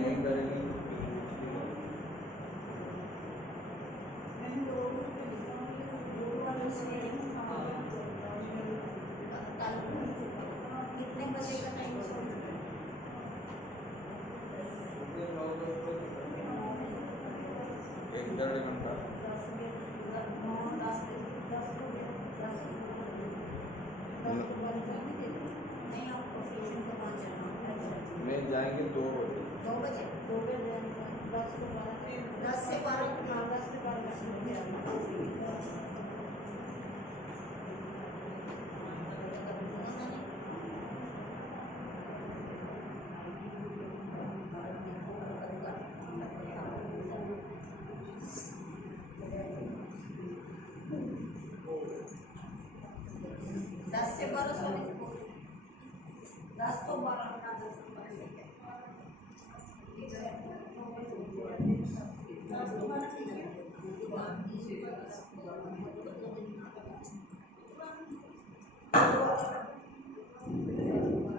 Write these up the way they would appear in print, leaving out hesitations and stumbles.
नहीं करेंगे कितने बजे का टाइम? 1-1.5 घंटा। नहीं, आपको स्टेशन पे पहुंच जाना। मैं जाएंगे 2 बजे। 2 बजे? 10 से 12।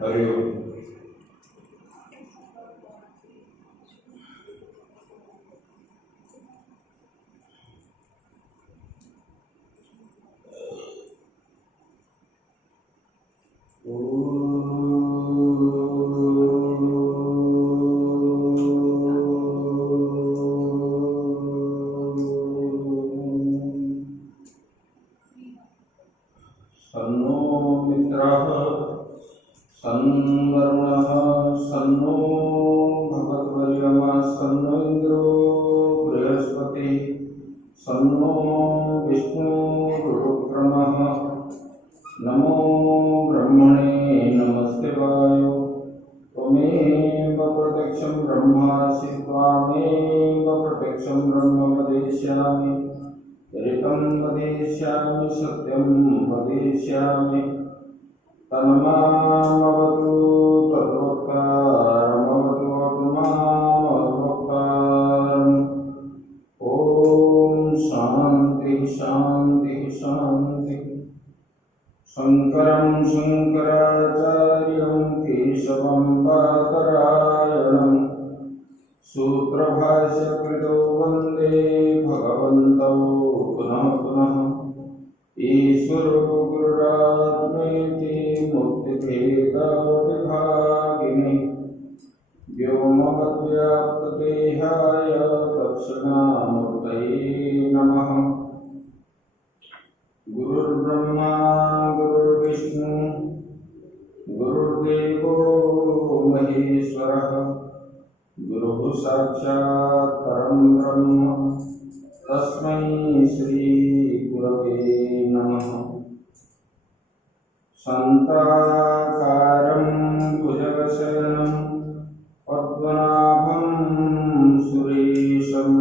हरिओम। सन्नो मित्रः सन्वरुणः सन्नो भगवद्वर्यमा सन्नो इन्द्रो बृहस्पतिः सन्नो विष्णुरुक्रमः नमो ब्रह्मणे नमस्ते वायो त्वमेव प्रत्यक्षं ब्रह्मासि त्वामेव प्रत्यक्षं ब्रह्म वदिष्यामि ऋतं वदिष्यामि सत्यं वदिष्यामि तन्मामवतु तद्वक्तारमवतु मामवक्तारम्। ॐ शान्ति शान्ति शान्ति। शङ्करं शङ्कराचार्यं केशवं बादरायणं सूत्रभाष्यकृतो वन्दे भगवन्तौ पुनः पुनः। ईश्वरो गुरुरात्मेति मूर्तिभेदविभागिने व्योमवद्व्याप्तदेहाय दक्षिणामूर्तये नमः। गुरुर्ब्रह्मा गुरुर्विष्णु गुरुर्देवो महेश्वरः गुरुः साक्षात् परं ब्रह्म तस्मै श्री गुरवे नमः। शान्ताकारं भुजगशयनं पद्मनाभं सुरेशं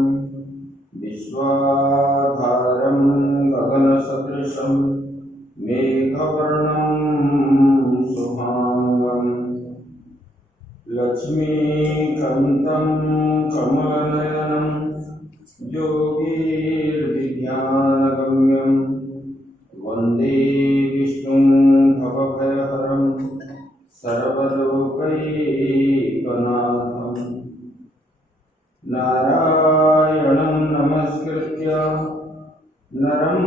विश्वाधारं गगनसदृशं मेघवर्णं शुभांगं लक्ष्मीकान्तं कमलनयनं योगीर्विज्ञानगम्यं वन्दे विष्णुं भवभयहरं सर्वलोकैकनाथं। नारायणं नमस्कृत्य नरं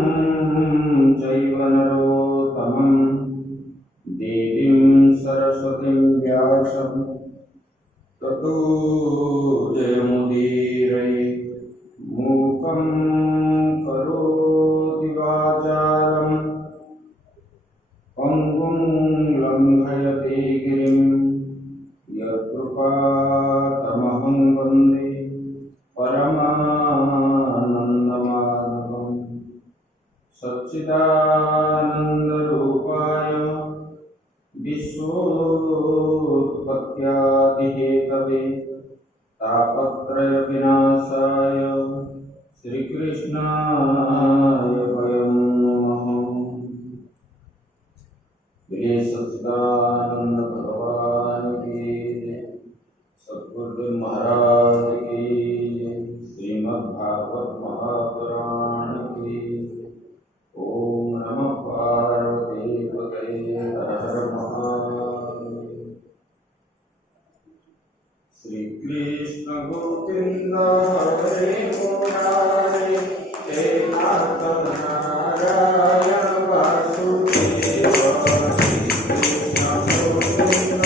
चैव नरोत्तमं देवीं सरस्वतीं व्यासं ततो जयमुदीरये। मूकं करोति वाचालं पङ्गुं लङ्घयते गिरिं यत्कृपातमहं वन्दे परमानन्दमाधवम्। सच्चिदानन्दरूपाय विश्वोत्पत्त्यादिहेतवे तापत्रयविनाशाय श्रीकृष्णाय वयं नमः। प्रिय सच्चिदानंद भगवान की जय, सद्गुरुदेव महाराज की जय, श्रीमद्भागवत महापुराण की जय। ओम नमः पार्वती पतये हर हर महादेव। श्री कृष्ण गोविंद हरे मुरारे हे नाथ नारायण वासुदेव कृष्ण गोविंद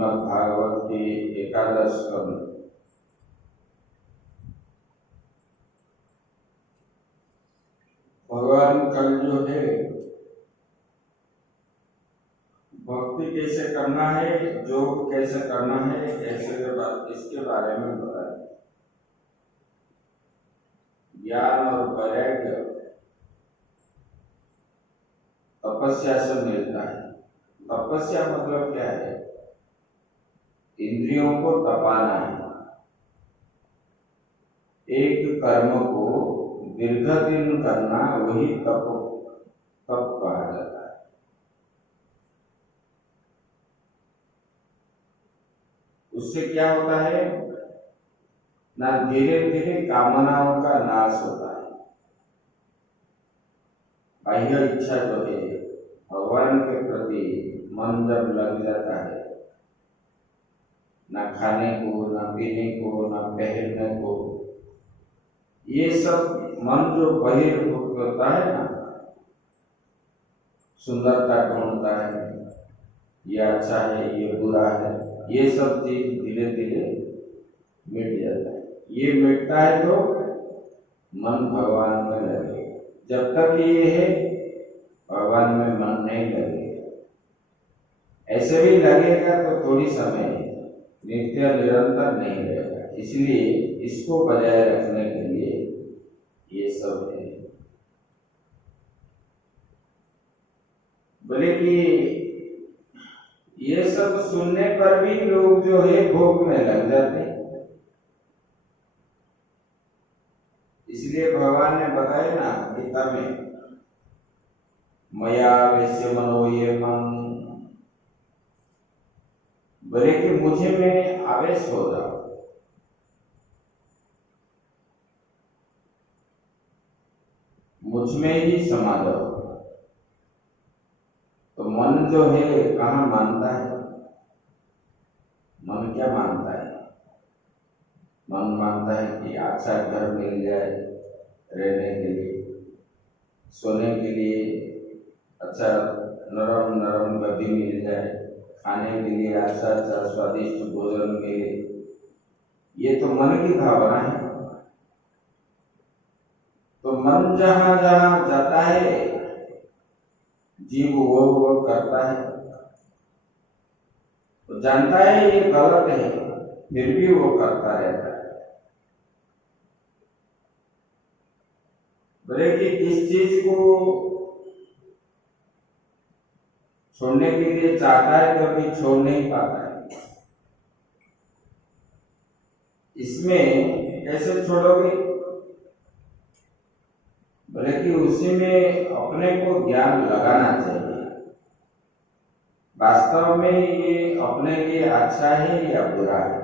श्रीमद् भागवत की एकादश स्कंद। भगवान कल जो है भक्ति कैसे करना है, योग कैसे करना है, ऐसे इसके बारे में बताया। ज्ञान और वैराग्य तपस्या से मिलता है। तपस्या मतलब क्या है? इंद्रियों को तपाना है। एक कर्म को दीर्घ दिन करना, वही तप कहा जाता है। उससे क्या होता है ना, धीरे धीरे कामनाओं का नाश होता है। बाह्य इच्छा जो है, भगवान के प्रति मन जब लग जाता है, ना खाने को, ना पीने को, ना पहनने को, ये सब मन जो बहिर्मुख होता है ना, सुंदरता ढूंढता है, ये अच्छा है, ये बुरा है, ये सब चीज धीरे धीरे मिट जाता है। ये मिटता है तो मन भगवान में लगे। जब तक ये है, भगवान में मन नहीं लगेगा। ऐसे भी लगेगा तो थोड़ी समय, नित्य निरंतर नहीं रहेगा। इसलिए इसको बजाय रखने के लिए ये सब है। बोले कि ये सब सुनने पर भी लोग जो है भोग में लग जाते हैं। इसलिए भगवान ने बताया ना गीता में, मया वैश्य मनो ये मन, बोले कि मुझे में आवेश हो जाओ। मुझ में ही समा जाओ। तो मन जो है कहाँ मानता है? मन क्या मानता है? मन मानता है कि अच्छा घर मिल जाए रहने के लिए, सोने के लिए अच्छा नरम नरम गद्दी मिल जाए, खाने के लिए अच्छा अच्छा स्वादिष्ट भोजन मिले। ये तो मन की भावना है। तो मन जहां जहां जाता है, जीव वो करता है। तो जानता है ये गलत है, फिर भी वो करता रहता है। बोले कि इस चीज को छोड़ने के लिए चाहता है, कभी छोड़ नहीं पाता है। इसमें कैसे छोड़ोगे? बोले कि उसी में अपने को ज्ञान लगाना चाहिए। वास्तव में ये अपने लिए अच्छा है या बुरा है।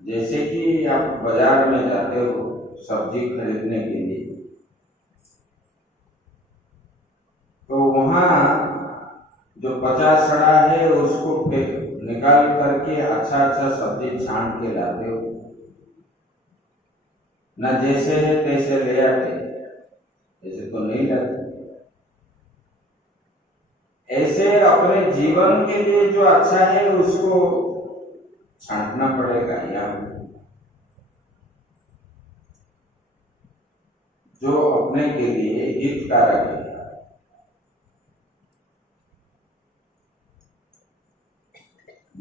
जैसे कि आप बाजार में जाते हो सब्जी खरीदने के लिए, तो वहां जो पचा सड़ा है उसको निकाल करके अच्छा अच्छा सब्जी छान के लाते हो ना, जैसे है तैसे ले आते, ऐसे तो नहीं लाते। ऐसे अपने जीवन के लिए जो अच्छा है उसको छांटना पड़ेगा। यहाँ जो अपने के लिए हितकारक है।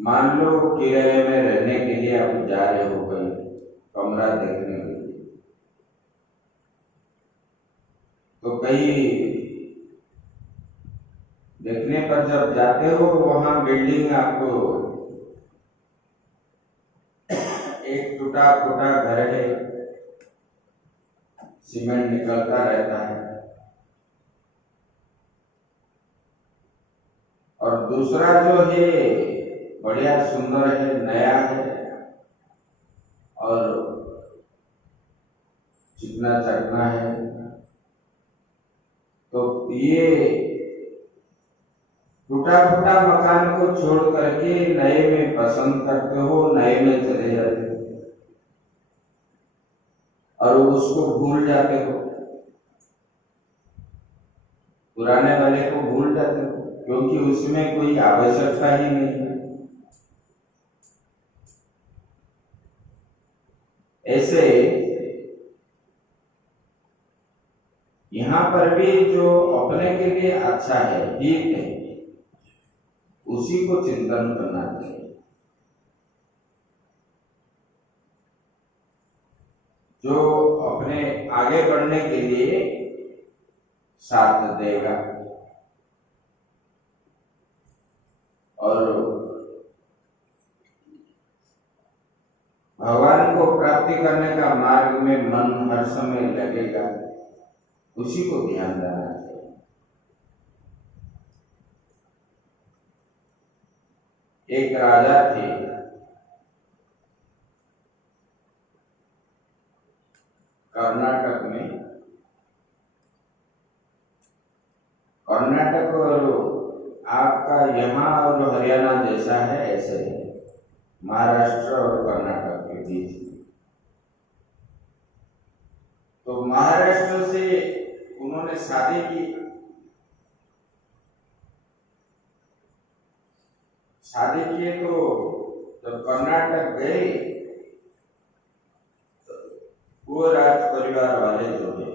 मान लो किराए में रहने के लिए आप जा रहे हो कहीं कमरा देखने के लिए, तो कहीं देखने पर जब जाते हो, वहां बिल्डिंग आपको एक टूटा फूटा घर है, सीमेंट निकलता रहता है, और दूसरा जो है बढ़िया सुंदर है, नया है और चिकना चकना है। तो ये टूटा फूटा मकान को छोड़ करके नए में पसंद करते हो, नए में चले जाते हो और उसको भूल जाते हो। पुराने वाले को भूल जाते हो, क्योंकि उसमें कोई आवश्यकता ही नहीं है। ऐसे यहाँ पर भी जो अपने के लिए अच्छा है, ठीक है, उसी को चिंतन करना चाहिए। जो अपने आगे बढ़ने के लिए साथ देगा और भगवान को प्राप्ति करने का मार्ग में मन हर समय लगेगा, उसी को ध्यान देना चाहिए। एक राजा थे, कर्नाटक में। कर्नाटक और आपका यहाँ और हरियाणा जैसा है, ऐसे है महाराष्ट्र और कर्नाटक के बीच। तो महाराष्ट्र से उन्होंने शादी की। शादी किए तो जब कर्नाटक गए, वो राज परिवार वाले जो है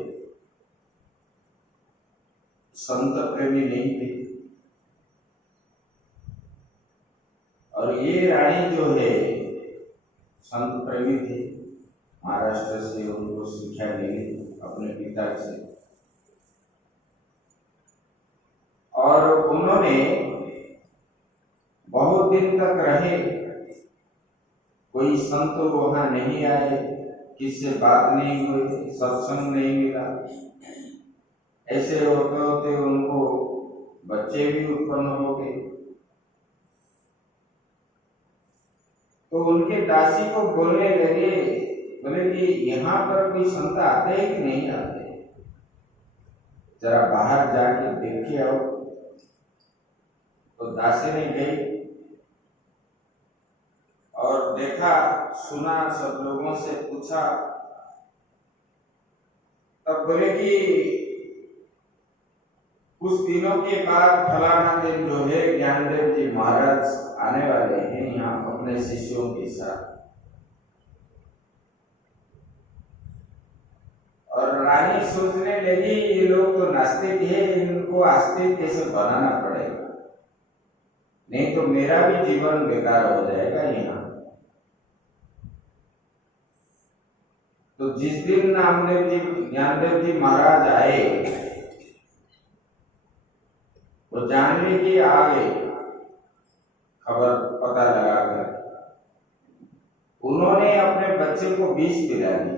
संत प्रेमी नहीं थे, और ये रानी जो है संत प्रेमी थे। महाराष्ट्र से उनको शिक्षा मिली अपने पिता से, और उन्होंने बहुत दिन तक रहे। कोई संत वहां नहीं आए, किससे बात नहीं हुई, सत्संग नहीं मिला। ऐसे होते होते उनको बच्चे भी उत्पन्न हो गए। तो उनके दासी को बोलने लगे, बोले कि यहाँ पर कोई संत आते हैं कि नहीं आते, जरा बाहर जाके देख के आओ। तो दासी ने गई और देखा, सुना, सब लोगों से पूछा। तब बोले कि कुछ दिनों के बाद फलाना दिन जो है ज्ञानदेव जी महाराज आने वाले हैं यहाँ अपने शिष्यों के साथ। और रानी सोचने लगी, ये लोग तो नास्तिक है, इनको आस्तिक कैसे बनाना पड़ेगा, नहीं तो मेरा भी जीवन बेकार हो जाएगा यहाँ। तो जिस दिन ज्ञानदेव जी महाराज आए, वो जानवी की आ गए, खबर पता लगाकर उन्होंने अपने बच्चे को विष पिला दी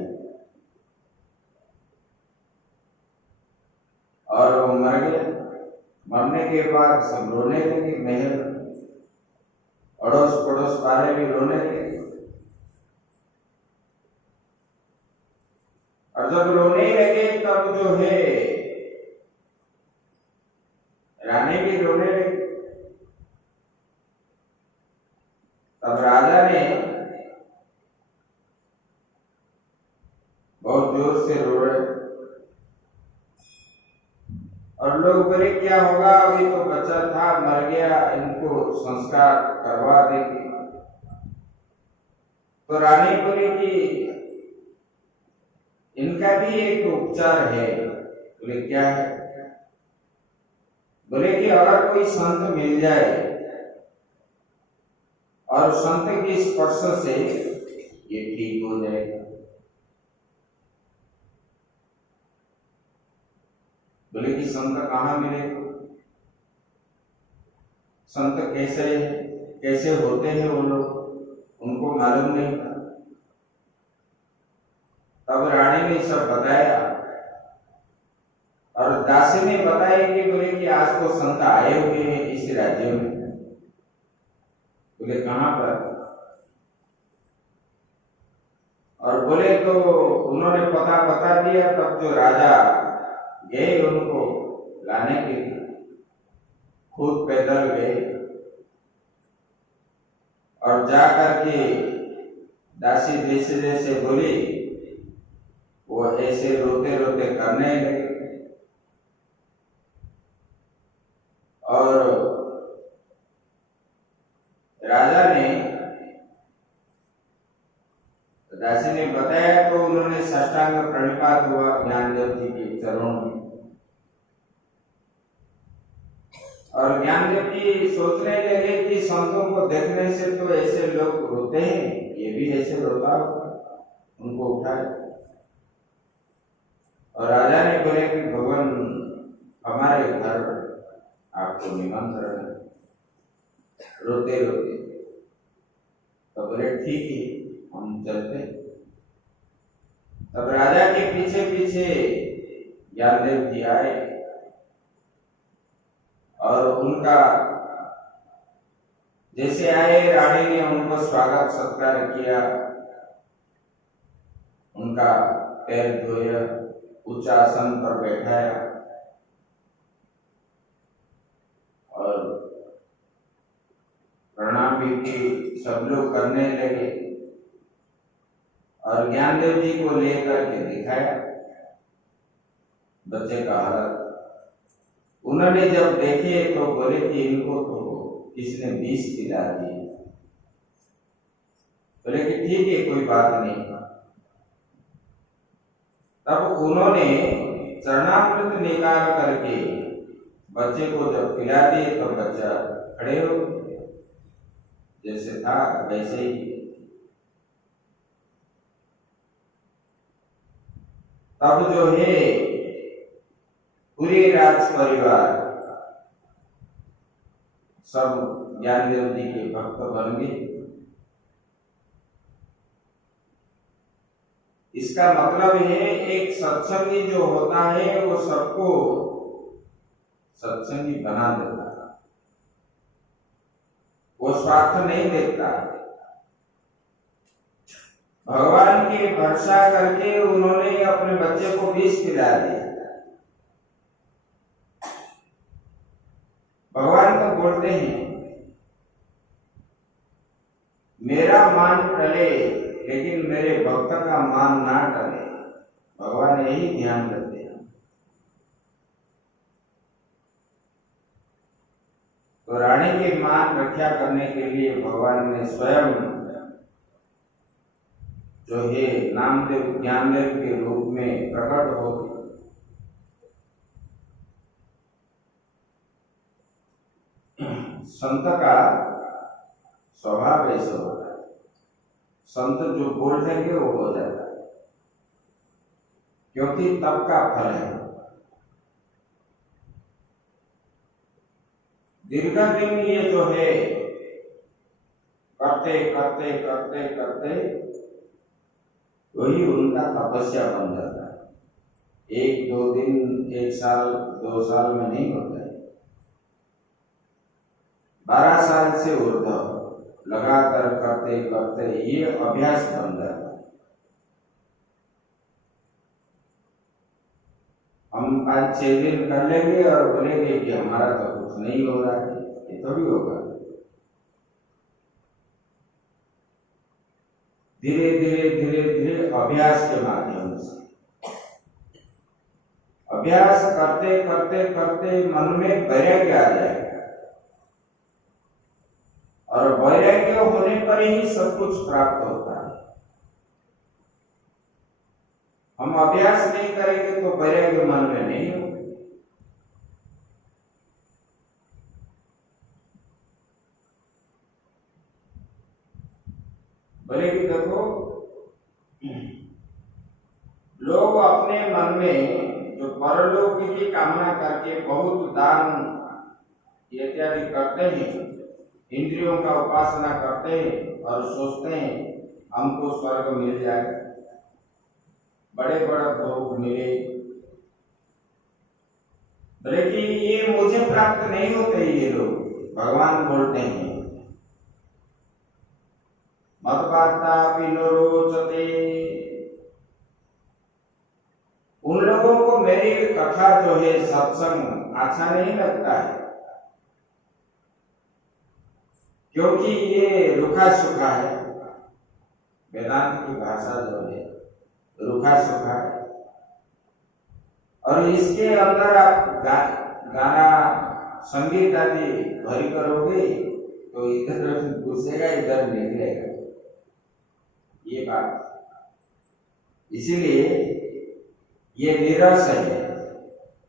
और वो मर गया। मरने के बाद सब रोने लगे, महल अड़ोस पड़ोस वाले भी रोने लगे। और जब रोने लगे तब जो है रानी भी रोने लगी। तब राजा ने बहुत जोर से रो रहे, और लोग बोले क्या होगा, अभी तो बच्चा था, मर गया, इनको संस्कार करवा देंगे। तो रानी बोली कि इनका भी एक उपचार है। बोले क्या है? बोले कि अगर कोई संत मिल जाए और संत के स्पर्श से ये ठीक हो जाएगा। बोले कि संत कहाँ मिले? संत कैसे होते हैं वो लोग, उनको मालूम नहीं था। तब रानी ने सब बताया, और दासी ने बताया कि बोले कि आज तो संत आए हुए हैं इस राज्य में। बोले कहाँ पर? और बोले तो उन्होंने पता बता दिया। तब जो राजा गए उनको लाने के लिए, खुद पैदल गए, और जाकर के दासी जैसे जैसे बोली, वो ऐसे रोते रोते करने लगे। और राजा ने दासी ने बताया तो उन्होंने साष्टांग प्रणिपात हुआ ज्ञानदेव जी के चरणों में। और ज्ञानदेव जी सोचने लगे कि संतों को देखने से तो ऐसे लोग रोते हैं, ये भी ऐसे रोता होगा, उनको उठाए। और राजा ने बोले कि भगवान हमारे घर आपको निमंत्रण है, रोते रोते। तो बोले ठीक है, हम चलते। तब राजा के पीछे पीछे ज्ञानदेव जी आए और उनका जैसे आए, रानी ने उनको स्वागत सत्कार किया, उनका पैर धोया, उच्च आसन पर बैठाया और प्रणाम भी की, सब लोग करने लगे। और ज्ञानदेव जी को लेकर के दिखाया बच्चे का हालत। उन्होंने जब देखे तो बोले कि इनको तो किसने विष पिला दी। बोले कि ठीक है, कोई बात नहीं। तब उन्होंने चरणामृत निकाल करके बच्चे को जब पिला दिए तो बच्चा खड़े हो गए, जैसे था वैसे ही। तब जो है पूरे राज परिवार सब ज्ञानदेव जी के भक्त बन गए। इसका मतलब है एक सत्संगी जो होता है वो सबको सत्संगी बना देता है, वो स्वार्थ नहीं देखता। भगवान की भरोसा करके उन्होंने अपने बच्चे को विष पिला दिया। भगवान तो बोलते हैं मेरा मान टले लेकिन मेरे भक्त का मान ना टले। भगवान यही ध्यान रखते हैं। तो रानी के मान रक्षा करने के लिए भगवान ने स्वयं जो है नामदेव ज्ञानदेव के रूप में प्रकट हो गए। संत का स्वभाव ऐसा होता है, संत जो बोल देंगे वो हो जाता है, क्योंकि तब का फल है। दीर्घ दिन ये जो है करते करते करते करते वही उनका तपस्या बन जाता है। 1-2 दिन, 1 साल, 2 साल में नहीं होता है। 12 साल से ऊर्ध्व लगातार करते करते ये अभ्यास बन जाता है। हम 5-6 दिन कर लेंगे और बोलेंगे कि हमारा तो कुछ नहीं हो रहा है, ये तो भी होगा। धीरे धीरे धीरे धीरे अभ्यास के माध्यम से, अभ्यास करते करते करते मन में वैराग्य आ जाएगा और वैराग्य होने पर ही सब कुछ प्राप्त होता है। हम अभ्यास नहीं करेंगे तो वैराग्य मन में नहीं होगा। बोले कि देखो, लोग अपने मन में जो परलोक की कामना करके बहुत दान इत्यादि करते हैं, इंद्रियों का उपासना करते हैं और सोचते हैं हमको स्वर्ग मिल जाए, बड़े बड़े भोग मिले। बोले कि ये मुझे प्राप्त नहीं होते। ये लोग भगवान बोलते हैं मत वार्ता विनोरोचते। उन लोगों को मेरी कथा जो है सत्संग अच्छा नहीं लगता है, क्योंकि ये रुखा सुखा है। वेदांत की भाषा जो है रुखा सुखा है और इसके अंदर आप गाना संगीत आदि भरी करोगे तो इधर घुसेगा इधर निकलेगा, ये बात। इसीलिए ये निरस है,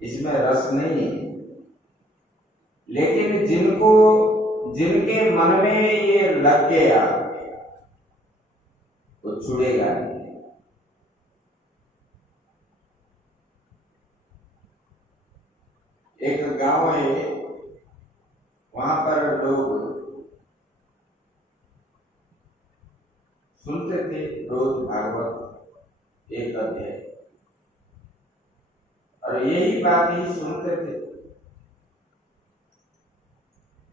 इसमें रस नहीं है। लेकिन जिनके मन में ये लग गया वो छुड़ेगा नहीं। एक गांव है, वहां पर लोग सुनते थे रोज भागवत एक अध्याय, और यही बात ही सुनते थे।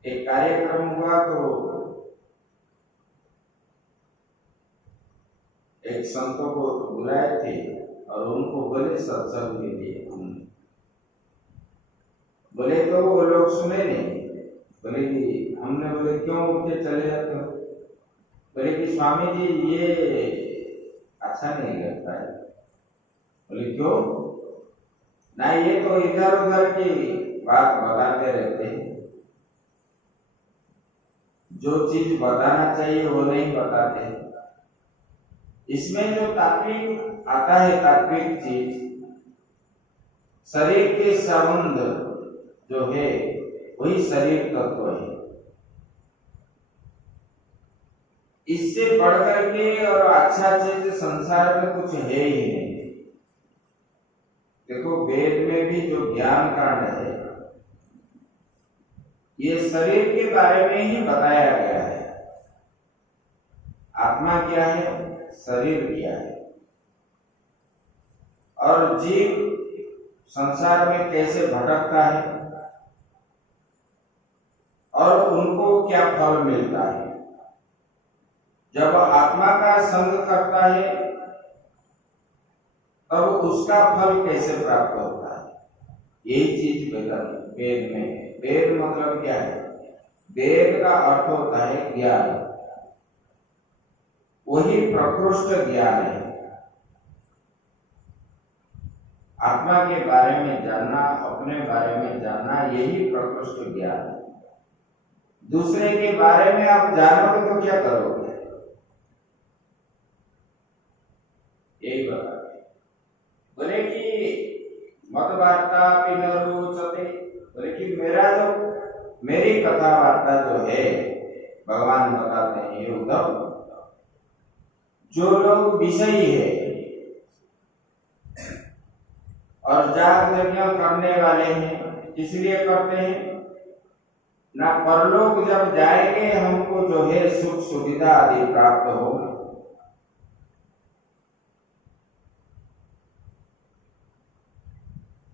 एक कार्यक्रम हुआ तो एक संतों को बुलाए थे और उनको बोले सत्संग के लिए। बोले तो वो लोग सुने नहीं। बोले कि हमने, बोले क्यों उठ के चले जाते हो? बोले कि स्वामी जी ये अच्छा नहीं लगता है। बोले क्यों? ना, ये तो इधर उधर की बात बताते रहते हैं, जो चीज बताना चाहिए वो नहीं बताते। इसमें जो तात्विक आता है, तात्विक चीज, शरीर के संबंध जो है वही शरीर तत्व है। इससे बढ़कर के और अच्छा चीज संसार में कुछ है ही नहीं। देखो, वेद में भी जो ज्ञान कांड है ये शरीर के बारे में ही बताया गया है। आत्मा क्या है, शरीर क्या है, और जीव संसार में कैसे भटकता है और उनको क्या फल मिलता है। जब आत्मा का संग करता है तब उसका फल कैसे प्राप्त होता है, यही चीज वेद में है। वेद मतलब क्या है? वेद का अर्थ होता है ज्ञान, वही प्रकृष्ट ज्ञान है। आत्मा के बारे में जानना, अपने बारे में जानना, यही प्रकृष्ट ज्ञान है। दूसरे के बारे में आप जानोगे तो क्या करोगे? यही बताते। बोले कि मत वार्ता भी न रोचते। बोले कि मेरी कथा वार्ता जो है, भगवान बताते हैं, ये उद्धव, जो लोग विषयी है और जाग यज्ञ करने वाले हैं, इसलिए करते हैं ना परलोक जब जाएंगे हमको जो है सुख सुविधा आदि प्राप्त होगी।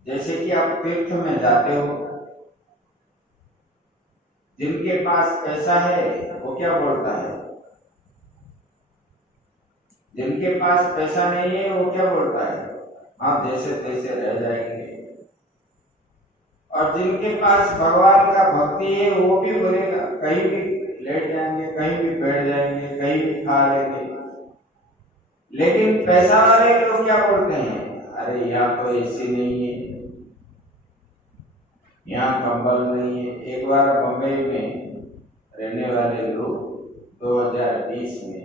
जैसे कि आप तीर्थ में जाते हो, जिनके पास पैसा है वो क्या बोलता है? जिनके पास पैसा नहीं है वो क्या बोलता है? हाँ, जैसे तैसे रह जाएंगे। और जिनके पास भगवान का भक्ति है वो भी बोलेगा, कहीं भी लेट जाएंगे, कहीं भी बैठ जाएंगे, कहीं भी खा लेंगे। लेकिन पैसा वाले लोग क्या बोलते हैं? अरे यहाँ तो एसी नहीं है, यहाँ कंबल नहीं है। एक बार बंबई में रहने वाले लोग 2020 में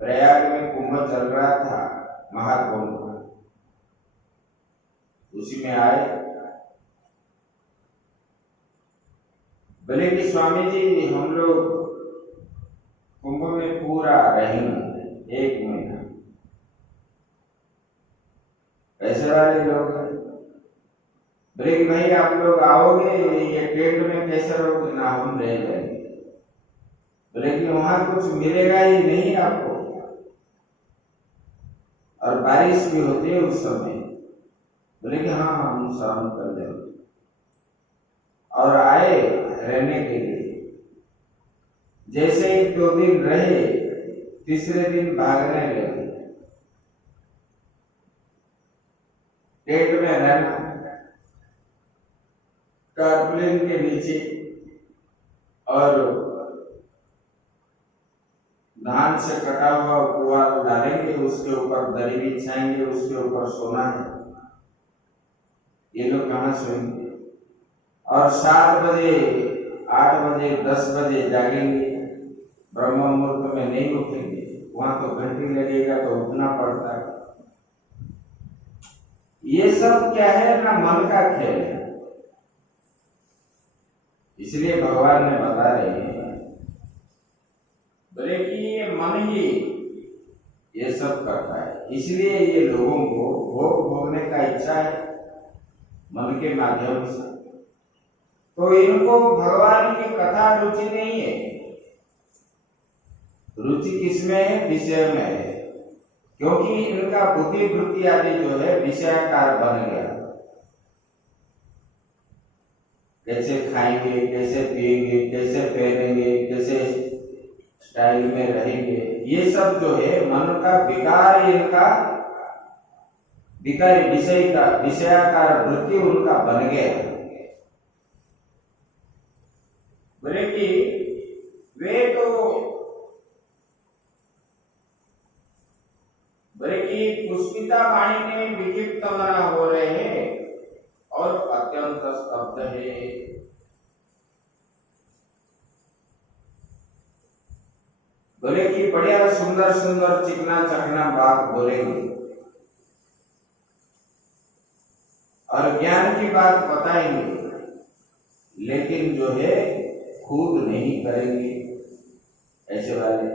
प्रयाग में कुंभ चल रहा था, महाकुंभ, उसी में आए। बोले कि स्वामी जी हम लोग कुंभ में पूरा रहेंगे 1 महीना। पैसे वाले लोग बोले कि भाई आप लोग आओगे, ये टेंट में कैसे रहोगे? ना, हम रह जाएंगे। बोले कि वहां कुछ मिलेगा ही नहीं आपको, और बारिश भी होती है उस समय। बोले कि हाँ, हम सहन कर लेंगे। और आए रहने के लिए। जैसे ही 2 दिन रहे, तीसरे दिन भागने लगे। टेंट में रहना, टारपुलिन के नीचे, और धान से कटा हुआ पुआल डालेंगे, उसके ऊपर दरी बिछाएंगे, उसके ऊपर सोना है। ये लोग कहाँ सोएंगे? और 7 बजे 8 बजे 10 बजे जागेंगे, ब्रह्म मुहूर्त में नहीं उठेंगे, वहां तो घंटी लगेगा तो उठना पड़ता है। ये सब क्या है ना, मन का खेल है। इसलिए भगवान ने बता रहे हैं बोले कि ये मन ही ये सब करता है, इसलिए ये लोगों को भोग भोगने का इच्छा है मन के माध्यम से। तो इनको भगवान की कथा रुचि नहीं है। रुचि किसमें है? विषय में है, क्योंकि इनका बुद्धि वृत्ति आदि जो है विषयाकार बन गया। कैसे खाएंगे, कैसे पिएंगे, कैसे पहनेंगे, कैसे स्टाइल में रहेंगे, ये सब जो है मन का विकार, इनका विकारी विषय का विषयाकार वृत्ति उनका बन गया। बोले कि वे तो बोले कि पुष्पिता वाणी में विक्षिप्त मना हो रहे हैं और अत्यंत स्तब्ध है। बोले कि बढ़िया सुंदर सुंदर चिकना चकना बात बोलेंगे और ज्ञान की बात बताएंगे, लेकिन जो है खुद नहीं करेंगे ऐसे वाले।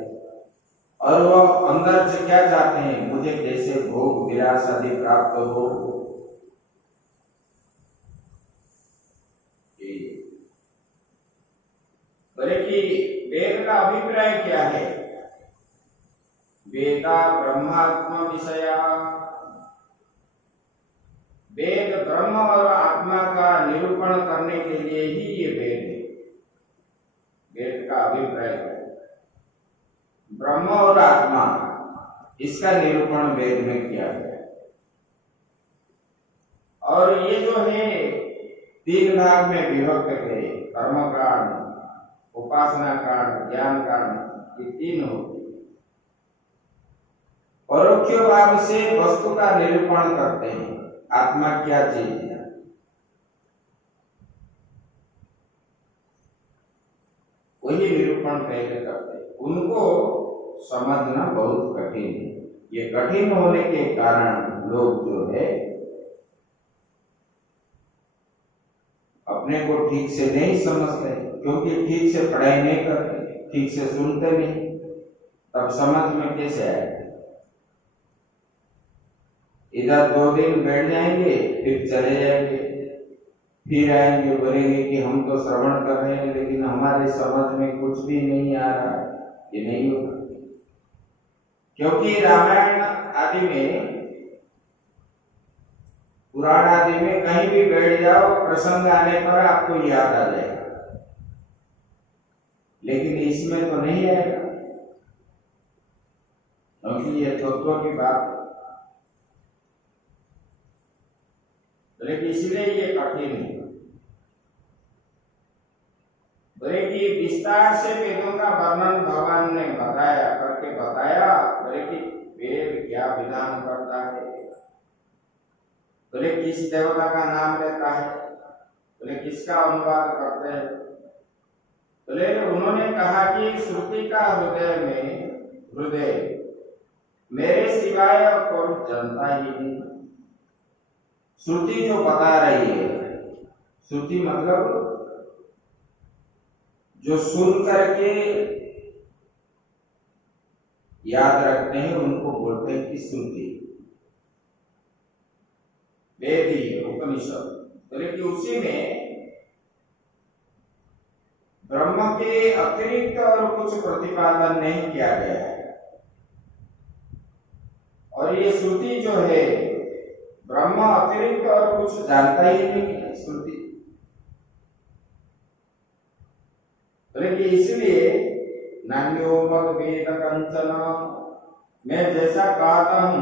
और वो अंदर से क्या चाहते हैं? मुझे कैसे भोग विलास आदि प्राप्त हो। बोले कि वेद का अभिप्राय क्या है? वेदा ब्रह्मात्म विषया, वेद ब्रह्म और आत्मा का निरूपण करने के लिए ही ये वेद है। वेद का अभिप्राय है ब्रह्म और आत्मा, इसका निरूपण वेद में किया गया। और ये जो है 3 भाग में विभक्त है, कर्म कांड, उपासना कांड, ज्ञान कांड, ये 3 होते हैं। परोक्ष भाव से वस्तु का निरूपण करते हैं, आत्मा क्या चीज है। वही निरूपण पहले करते हैं, उनको समझना बहुत कठिन है। ये कठिन होने के कारण लोग जो है अपने को ठीक से नहीं समझते, क्योंकि ठीक से पढ़ाई नहीं करते, ठीक से सुनते नहीं, तब समझ में कैसे आएगा। इधर 2 दिन बैठ जाएंगे, फिर चले जाएंगे, फिर आएंगे, बोलेंगे कि हम तो श्रवण कर रहे हैं लेकिन हमारे समझ में कुछ भी नहीं आ रहा है। ये नहीं होगा, क्योंकि रामायण आदि में, पुराण आदि में कहीं भी बैठ जाओ, प्रसंग आने पर आपको याद आ जाएगा, लेकिन इसमें तो नहीं आएगा, क्योंकि ये तत्व की बात है। लेकिन इसलिए ये कठिन है। बोले कि विस्तार से वेदों का वर्णन भगवान ने बताया बोले कि वेद क्या विधान करता है, बोले किस देवता का नाम लेता है, बोले किसका अनुवाद करते हैं। बोले उन्होंने कहा कि श्रुति का हृदय मेरे सिवाय और कोई जानता ही नहीं। श्रुति जो बता रही है, श्रुति मतलब जो सुन करके याद रखते हैं उनको बोलते हैं कि श्रुति। वेद ही उपनिषद, बोले कि उसी में ब्रह्म के अतिरिक्त और कुछ प्रतिपादन नहीं किया गया है। और ये श्रुति जो है ब्रह्म अतिरिक्त और कुछ जानता ही नहीं है श्रुति। बोले कि इसलिए नान्यो मद वेद कंचन, मैं जैसा कहता हूं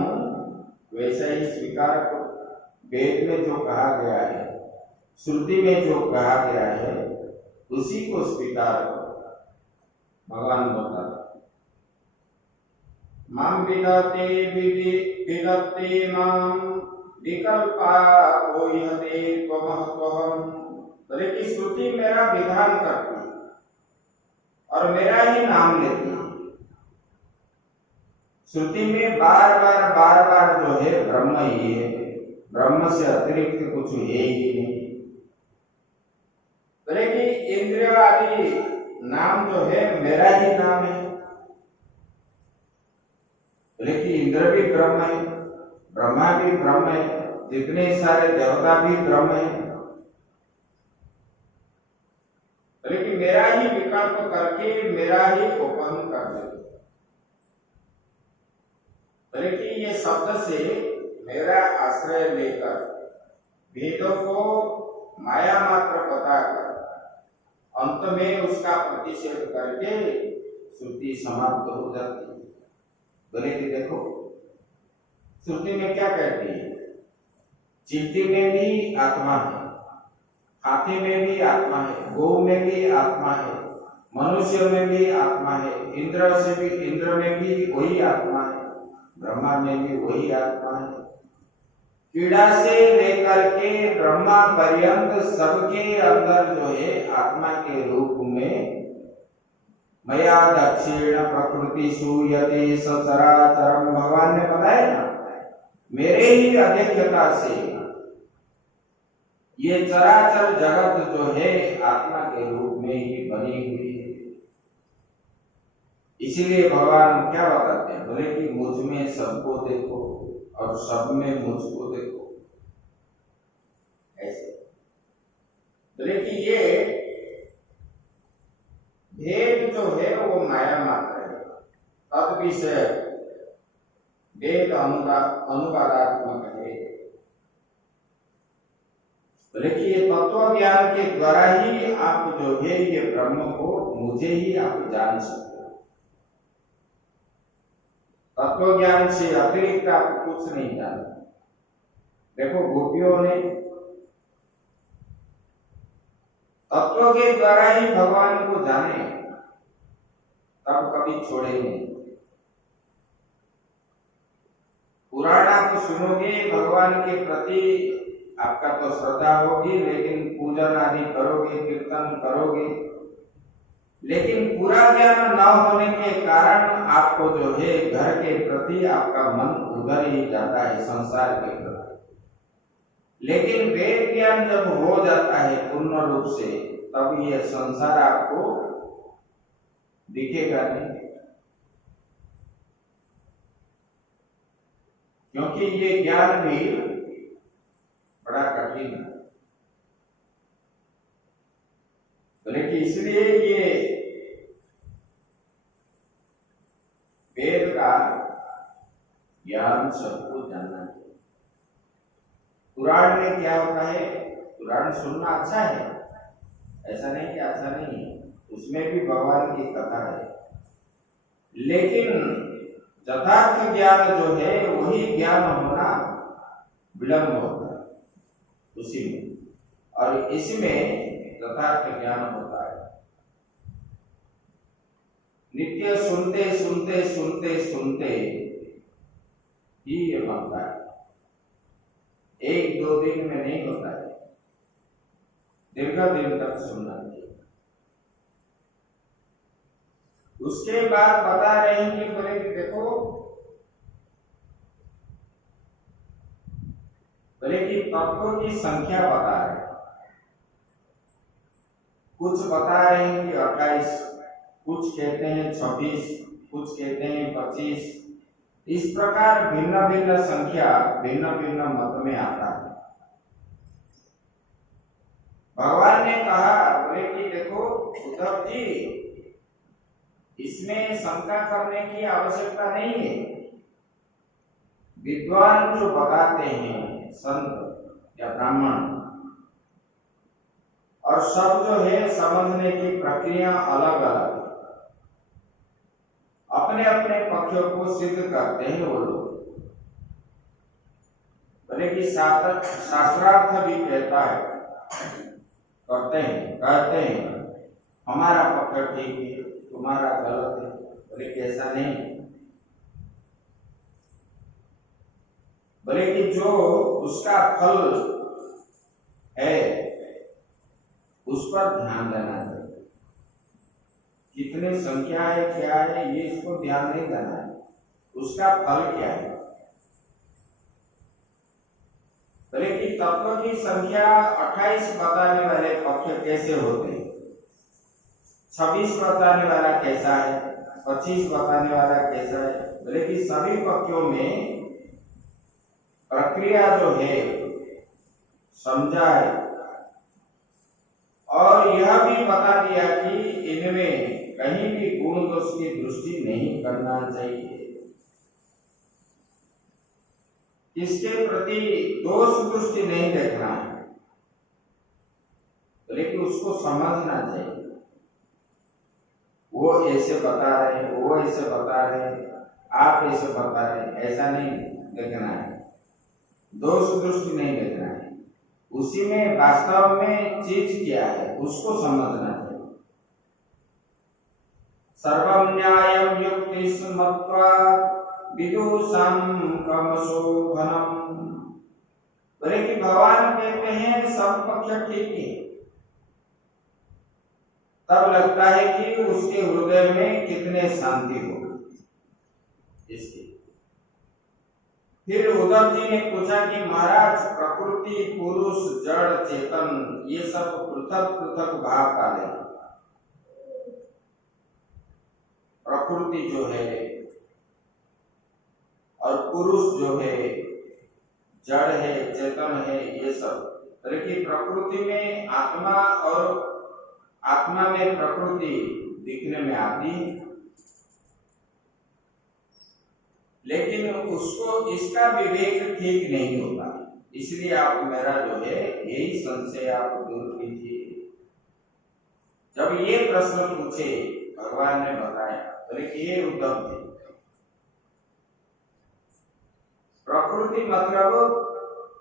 वैसा ही स्वीकार करो। वेद में जो कहा गया है, श्रुति में जो कहा गया है, उसी को स्वीकार करो। भगवान बोलता माम विदते माम विकल्पा कोयते त्वमहत्वहम्। बोले कि विधान करती है और मेरा ही नाम लेती है। श्रुति में बार बार जो है ब्रह्म ही है, ब्रह्म से अतिरिक्त कुछ है ही नहीं। बोले कि इंद्रिय आदि नाम जो है मेरा ही नाम है। बोले कि इंद्र भी ब्रह्म है, ब्रह्मा भी ब्रह्म है, जितने सारे देवता भी ब्रह्म है। बोले कि मेरा ही विकल्प करके मेरा ही उपन कर देते। बोले कि ये शब्द से मेरा आश्रय लेकर वेदों को माया मात्र बताकर अंत में उसका प्रतिषेध करके श्रुति समाप्त हो जाती है। बोले कि देखो श्रुति में क्या कहती है, चींटी में भी आत्मा है, हाथी में भी आत्मा है, गौ में भी आत्मा है, मनुष्य में भी आत्मा है, इंद्र में भी वही आत्मा है, ब्रह्मा में भी वही आत्मा है। कीड़ा से लेकर के ब्रह्मा पर्यंत सबके अंदर जो है आत्मा के रूप में मया दक्षिण प्रकृति सूयते सचराचरम, भगवान ने बताया ना, मेरे ही अध्यक्षता से ये चराचर जगत जो है आत्मा के रूप में ही बनी हुई है। इसीलिए भगवान क्या बताते हैं, बोले कि मुझ में सबको देखो और सब में मुझको देखो। ऐसे बोले कि ये भेद जो है वो माया मात्र है, तद विषय वेद अनुवादात्मक है। बोले कि ये तत्व ज्ञान के द्वारा ही आप जो है ये ब्रह्म को मुझे ही आप जान सकते हो। तत्व ज्ञान से अतिरिक्त आप कुछ नहीं जानते। देखो गोपियों ने तत्व के द्वारा ही भगवान को जाने, तब कभी छोड़े नहीं। पुराण आप सुनोगे, भगवान के प्रति आपका तो श्रद्धा होगी, लेकिन पूजन आदि करोगे, कीर्तन करोगे, लेकिन पूरा ज्ञान न होने के कारण आपको जो है घर के प्रति आपका मन उधर ही जाता है, संसार के प्रति। लेकिन वेद ज्ञान जब हो जाता है पूर्ण रूप से, तब ये संसार आपको दिखेगा नहीं, क्योंकि ये ज्ञान भी बड़ा कठिन है। बोले कि इसलिए ये वेद का ज्ञान सबको जानना चाहिए। पुराण में क्या होता है, पुराण सुनना अच्छा है, ऐसा नहीं कि अच्छा नहीं है, उसमें भी भगवान की कथा है, लेकिन यथार्थ ज्ञान जो है वही ज्ञान होना विलंब होता है उसी में, और इसमें यथार्थ ज्ञान होता है। नित्य सुनते सुनते सुनते सुनते ही ये बनता है, एक दो दिन में नहीं होता है, दीर्घ दिन तक सुनना चाहिए। उसके बाद बता रहे हैं कि बोले कि देखो, बोले कि तत्वों की संख्या बता रहे हैं, कुछ बता रहे हैं कि 28, कुछ कहते हैं 26, कुछ कहते हैं 25। इस प्रकार भिन्न भिन्न संख्या भिन्न भिन्न मत में आता है। भगवान ने कहा, बोले कि देखो उद्धव जी, इसमें शंका करने की आवश्यकता नहीं है। विद्वान जो बताते हैं, संत या ब्राह्मण, और सब जो है समझने की प्रक्रिया अलग अलग, अपने अपने पक्षों को सिद्ध करते हैं वो लोग। बोले कि शास्त्रार्थ भी कहता है, कहते हैं हमारा पक्ष ठीक है, तुम्हारा गलत है। बोले कि ऐसा नहीं, बोले कि जो उसका फल है उस पर ध्यान देना चाहिए। कितनी संख्या है, क्या है, ये इसको ध्यान नहीं देना है, उसका फल क्या है। बोले कि तत्व की संख्या 28 बताने वाले पक्ष कैसे होते हैं, 26 बताने वाला कैसा है, 25 बताने वाला कैसा है। बोले कि सभी पक्षों में प्रक्रिया जो है समझा है, और यह भी बता दिया कि इनमें कहीं भी गुण दोष की दृष्टि नहीं करना चाहिए, इसके प्रति दोष दृष्टि नहीं देखना है, लेकिन उसको समझना चाहिए। वो ऐसे बता रहे, वो ऐसे बता रहे, आप ऐसे बता रहे, ऐसा नहीं देखना है, दोष दृष्टि नहीं देखना है। उसी में वास्तव में चीज क्या है उसको समझना चाहिए। सर्वं न्यायं युक्तिस्मत्वा विदुषं कमशोभनम। बोले कि भगवान कहते हैं सब पक्ष ठीक है, तब लगता है कि उसके हृदय में कितने शांति हो इसकी। फिर उद्धव जी ने पूछा कि महाराज प्रकृति, पुरुष, जड़, चेतन ये सब पृथक पृथक भाव वाले, प्रकृति जो है और पुरुष जो है, जड़ है, चेतन है, ये सब। लेकिन प्रकृति में आत्मा और आत्मा में प्रकृति दिखने में आती है, लेकिन उसको इसका विवेक ठीक नहीं होता। इसलिए आप मेरा जो है यही संशय आप दूर कीजिए। जब ये प्रश्न पूछे भगवान ने बताया, बोले कि ये उद्धव जी, प्रकृति मतलब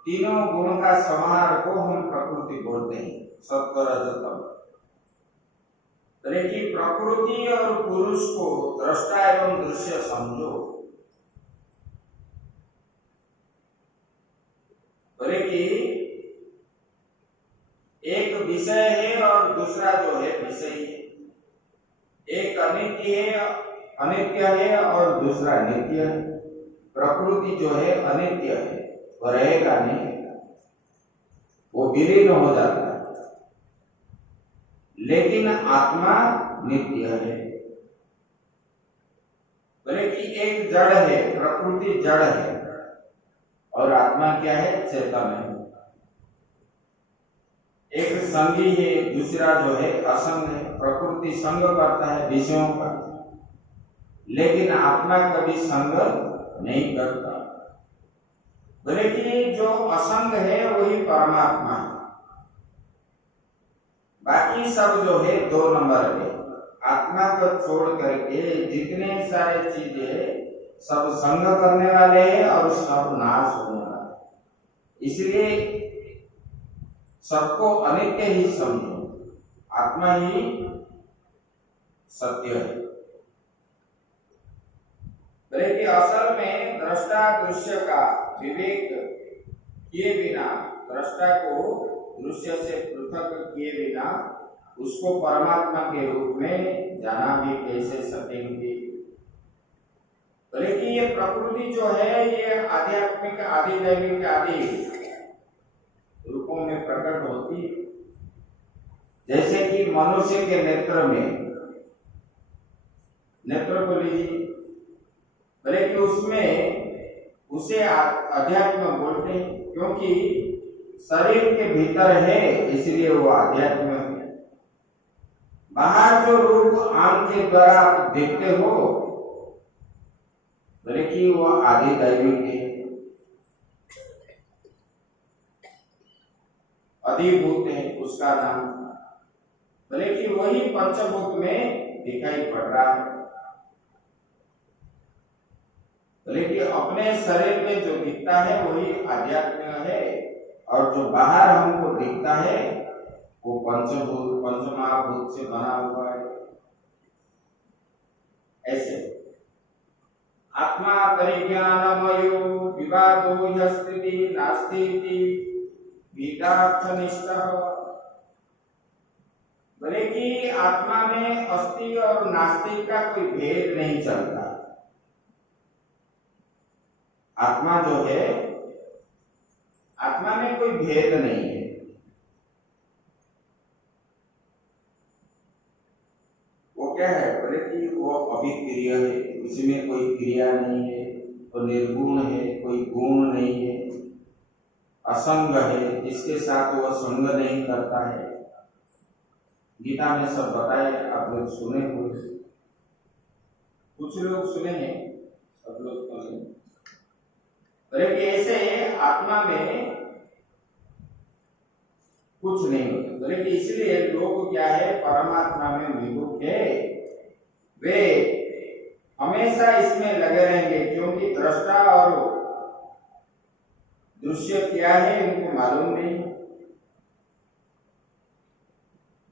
तीनों गुणों का समाहार को हम प्रकृति बोलते हैं, सत्व रज तम। लेकिन प्रकृति और पुरुष को दृष्टा एवं दृश्य समझो। बोले कि एक विषय है और दूसरा जो है विषय है, एक अनित्य है और दूसरा नित्य है। प्रकृति जो है अनित्य है, वो रहेगा नहीं, वो विलीन हो जाता है, लेकिन आत्मा नित्य है। बोले कि एक जड़ है, प्रकृति जड़ है और आत्मा क्या है, चेतन है। एक संगी है, दूसरा जो है असंग है। प्रकृति संग करता है विषयों का, लेकिन आत्मा कभी संग नहीं करता। बोले कि जो असंग है वही परमात्मा है, बाकी सब जो है 2 नंबर के। आत्मा को छोड़ करके जितने सारे चीजें सब संग करने वाले हैं और सब नाश होने वाले। इसलिए सबको अनित्य ही समझो, आत्मा ही सत्य है। कि असल में दृष्टा दृश्य का विवेक किए बिना, दृष्टा को दृश्य से पृथक किए बिना उसको परमात्मा के रूप में जाना भी कैसे सकेंगे। लेकिन ये प्रकृति जो है ये आध्यात्मिक, आदि दैविक आदि रूपों में प्रकट होती है। जैसे कि मनुष्य के नेत्र में, नेत्र को लीजिए, भले कि उसमें उसे अध्यात्म बोलते हैं, क्योंकि शरीर के भीतर है इसलिए वो अध्यात्म है। बाहर जो रूप आंख के द्वारा आप देखते हो, भले कि वो आदि दैविक है, अधिभूत है उसका नाम, भले कि वही पंचभूत में दिखाई पड़ रहा है। लेकिन अपने शरीर में जो दिखता है वही आध्यात्म है, और जो बाहर हमको दिखता है वो पंचभूत, पंचमहाभूत से बना हुआ है। ऐसे आत्मा परिज्ञानमयो विवादो यस्ति नास्ति विदार्थनिष्ठः। बोले कि आत्मा में अस्ति और नास्तिक का कोई भेद नहीं चलता। आत्मा जो है, आत्मा में कोई भेद नहीं है। वो क्या है, बोले कि वो अविक्रिय है, उसमें कोई क्रिया नहीं है, वो निर्गुण है, कोई गुण नहीं है, असंग है, जिसके साथ वो संग नहीं करता है। गीता में सब बताए, आप लोग सुने हुए, कुछ लोग सुने हैं, सब लोग सुने। बोले कि ऐसे आत्मा में कुछ नहीं होता। बोले कि इसलिए लोग क्या है, परमात्मा में विमुख है, वे हमेशा इसमें लगे रहेंगे, क्योंकि दृष्टा और दृश्य क्या है इनको मालूम नहीं।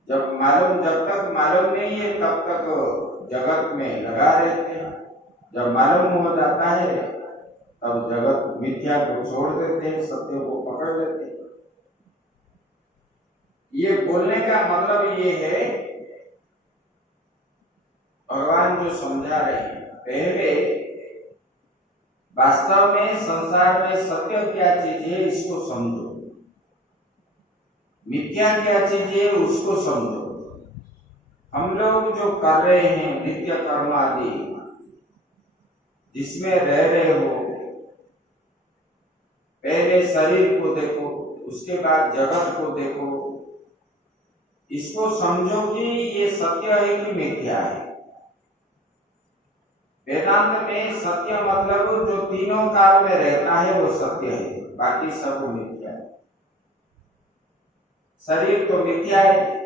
जब तक मालूम नहीं है तब तक जगत में लगा रहते हैं। जब मालूम हो जाता है तब जगत मिथ्या को छोड़ देते हैं, सत्य को पकड़ लेते हैं। ये बोलने का मतलब ये है, भगवान जो समझा रहे हैं, पहले वास्तव में संसार में सत्य क्या चीज है इसको समझो, मिथ्या क्या चीज है उसको समझो। हम लोग जो कर रहे हैं नित्य कर्म आदि, जिसमें रह रहे हो, पहले शरीर को देखो, उसके बाद जगत को देखो, इसको समझो कि ये सत्य है कि मिथ्या है। वेदांत में सत्य मतलब जो तीनों काल में रहता है वो सत्य है, बाकी सब मिथ्या है। शरीर तो मिथ्या है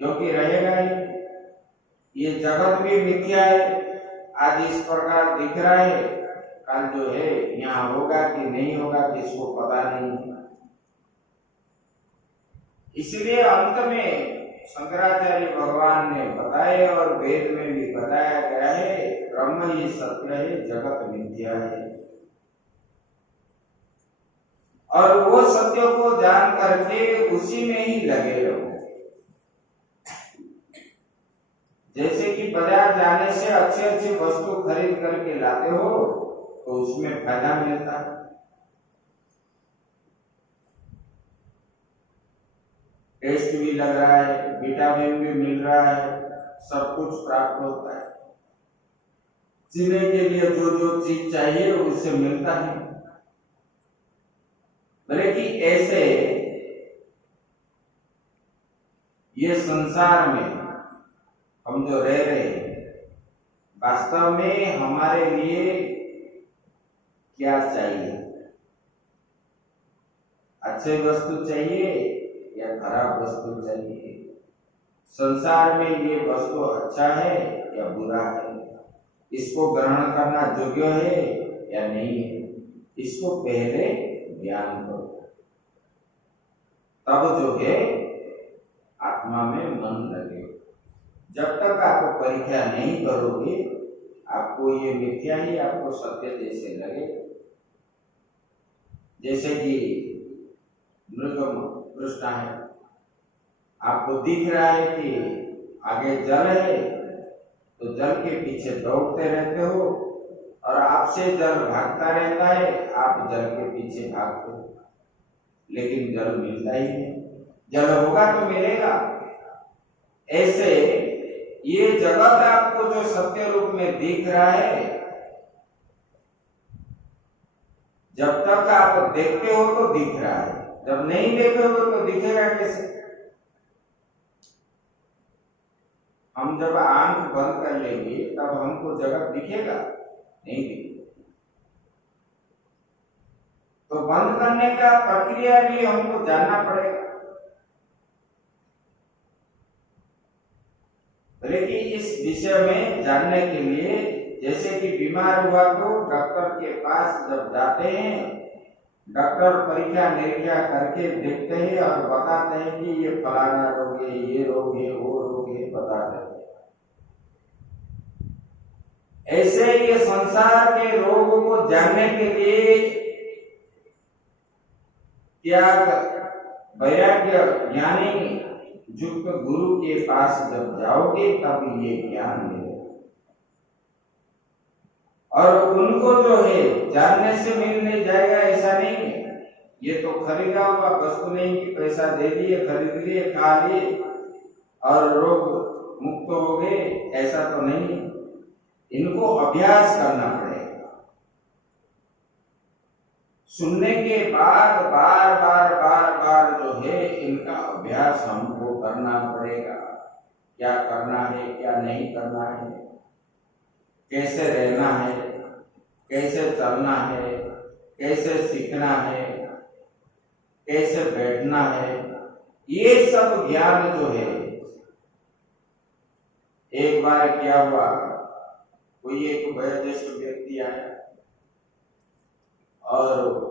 क्योंकि रहेगा ही, ये जगत भी मिथ्या है, आज इस प्रकार दिख रहा है, कल जो है यहाँ होगा कि नहीं होगा किसको पता नहीं है। इसलिए अंत में शंकराचार्य भगवान ने बताए और वेद में भी बताया गया है, ब्रह्म ही सत्य है, जगत मिथ्या है। और वो सत्य को जान करके उसी में ही लगे रहो। जैसे कि बाजार जाने से अच्छी अच्छी वस्तु खरीद करके लाते हो तो उसमें फायदा मिलता है। टेस्ट भी लग रहा है, विटामिन भी मिल रहा है, सब कुछ प्राप्त होता है। जीने के लिए जो जो चीज चाहिए उससे मिलता है। भले कि ऐसे ये संसार में हम जो रह रहे हैं, वास्तव में हमारे लिए क्या चाहिए? अच्छे वस्तु चाहिए या खराब वस्तु चाहिए? संसार में ये वस्तु अच्छा है या बुरा है? इसको ग्रहण करना योग्य है या नहीं है? इसको पहले ज्ञान करो, तब जो है आत्मा में मन लगे। जब तक आप परीक्षा नहीं करोगे, आपको ये मिथ्या ही आपको सत्य जैसे लगे। जैसे कि मृग कृष्ण है, आपको दिख रहा है कि आगे जल है तो जल के पीछे दौड़ते रहते हो, और आपसे जल भागता रहता है, आप जल के पीछे भागते हो, लेकिन जल मिलता ही नहीं। जल होगा तो मिलेगा। ऐसे ये जगत आपको जो सत्य रूप में दिख रहा है, जब तक आप देखते हो तो दिख रहा है, जब नहीं देखे हो तो दिखेगा कैसे? हम जब आंख बंद कर लेंगे तब हमको जगत दिखेगा? नहीं दिखेगा। तो बंद करने का प्रक्रिया भी हमको जानना पड़ेगा। लेकिन इस विषय में जानने के लिए, जैसे कि बीमार हुआ तो डॉक्टर के पास जब जाते हैं, डॉक्टर परीक्षा निरीक्षा करके देखते हैं और बताते हैं कि ये फलाना रोग है, ये रोग है, वो रोग है, बता देते हैं। ऐसे ये संसार के रोगों को जानने के लिए त्याग, वैराग्य, ज्ञानी युक्त गुरु के पास जब जाओगे तब ये ज्ञान मिलेगा। और उनको जो है जानने से मिल नहीं जाएगा ऐसा नहीं है। ये तो खरीदा हुआ वस्तु नहीं कि पैसा दे दिए, खरीद लिए, खा लिए और रोग मुक्त हो गए, ऐसा तो नहीं। इनको अभ्यास करना पड़ेगा। सुनने के बाद बार बार बार बार जो है इनका अभ्यास हमको करना पड़ेगा। क्या करना है, क्या नहीं करना है, कैसे रहना है, कैसे चलना है, कैसे सीखना है, कैसे बैठना है, ये सब ज्ञान जो है। एक बार क्या हुआ, कोई एक वयोज्येष्ठ व्यक्ति आया और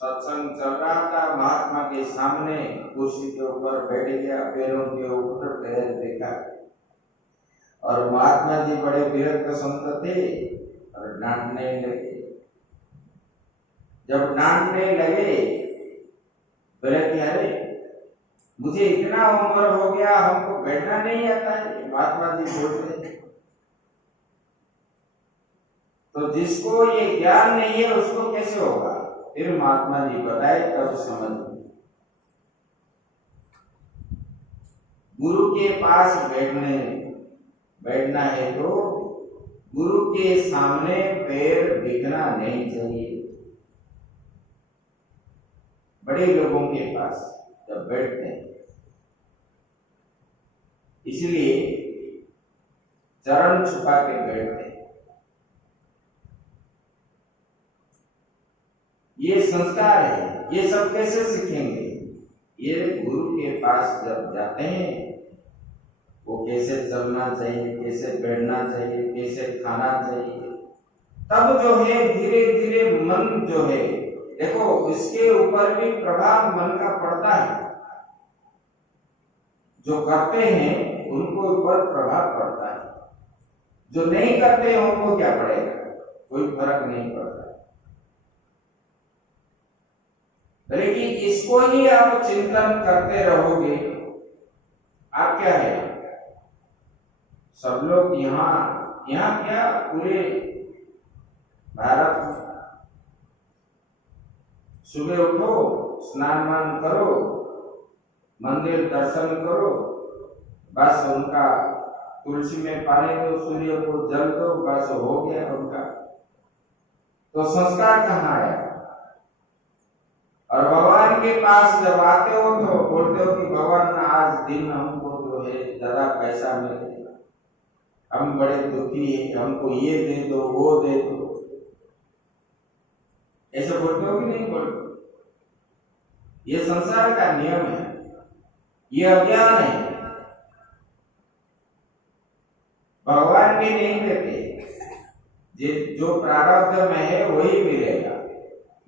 सत्संग चल रहा था, महात्मा के सामने कुर्सी के ऊपर बैठ गया, पैरों के ऊपर पैर देखा और महात्मा जी बड़े विरक्त संत थे और डांटने लगे। जब डांटने लगे बोले कि अरे मुझे इतना उम्र हो गया, हमको बैठना नहीं आता है, महात्मा जी बोल रहे। तो जिसको ये ज्ञान नहीं है उसको कैसे होगा? फिर महात्मा जी बताए तब समझ। गुरु के पास बैठना है तो गुरु के सामने पैर दिखना नहीं चाहिए। बड़े लोगों के पास जब बैठते हैं, इसलिए चरण छुपा के बैठते हैं। ये संस्कार है। ये सब कैसे सीखेंगे? ये गुरु के पास जब जाते हैं, वो कैसे चलना चाहिए, कैसे बैठना चाहिए, कैसे खाना चाहिए, तब जो है धीरे धीरे मन जो है, देखो इसके ऊपर भी प्रभाव मन का पड़ता है। जो करते हैं उनको ऊपर प्रभाव पड़ता है, जो नहीं करते हैं उनको क्या पड़ेगा? कोई फर्क नहीं पड़ता। लेकिन इसको ही आप चिंतन करते रहोगे, आप क्या है, सब लोग यहाँ क्या पूरे भारत में सुबह उठो, स्नान मान करो, मंदिर दर्शन करो, बस उनका तुलसी में पानी दो, सूर्य को जल दो, बस हो गया उनका। तो संस्कार कहाँ है? और भगवान के पास जब आते हो तो बोलते हो कि भगवान आज दिन हमको जो है ज्यादा पैसा मिले, हम बड़े दुखी हैं, हमको ये दे दो, वो दे दो, ऐसे बोलते हो कि नहीं बोलते? ये संसार का नियम है, ये अज्ञान है। भगवान भी नहीं देते, जो प्रारब्ध में है वही मिलेगा,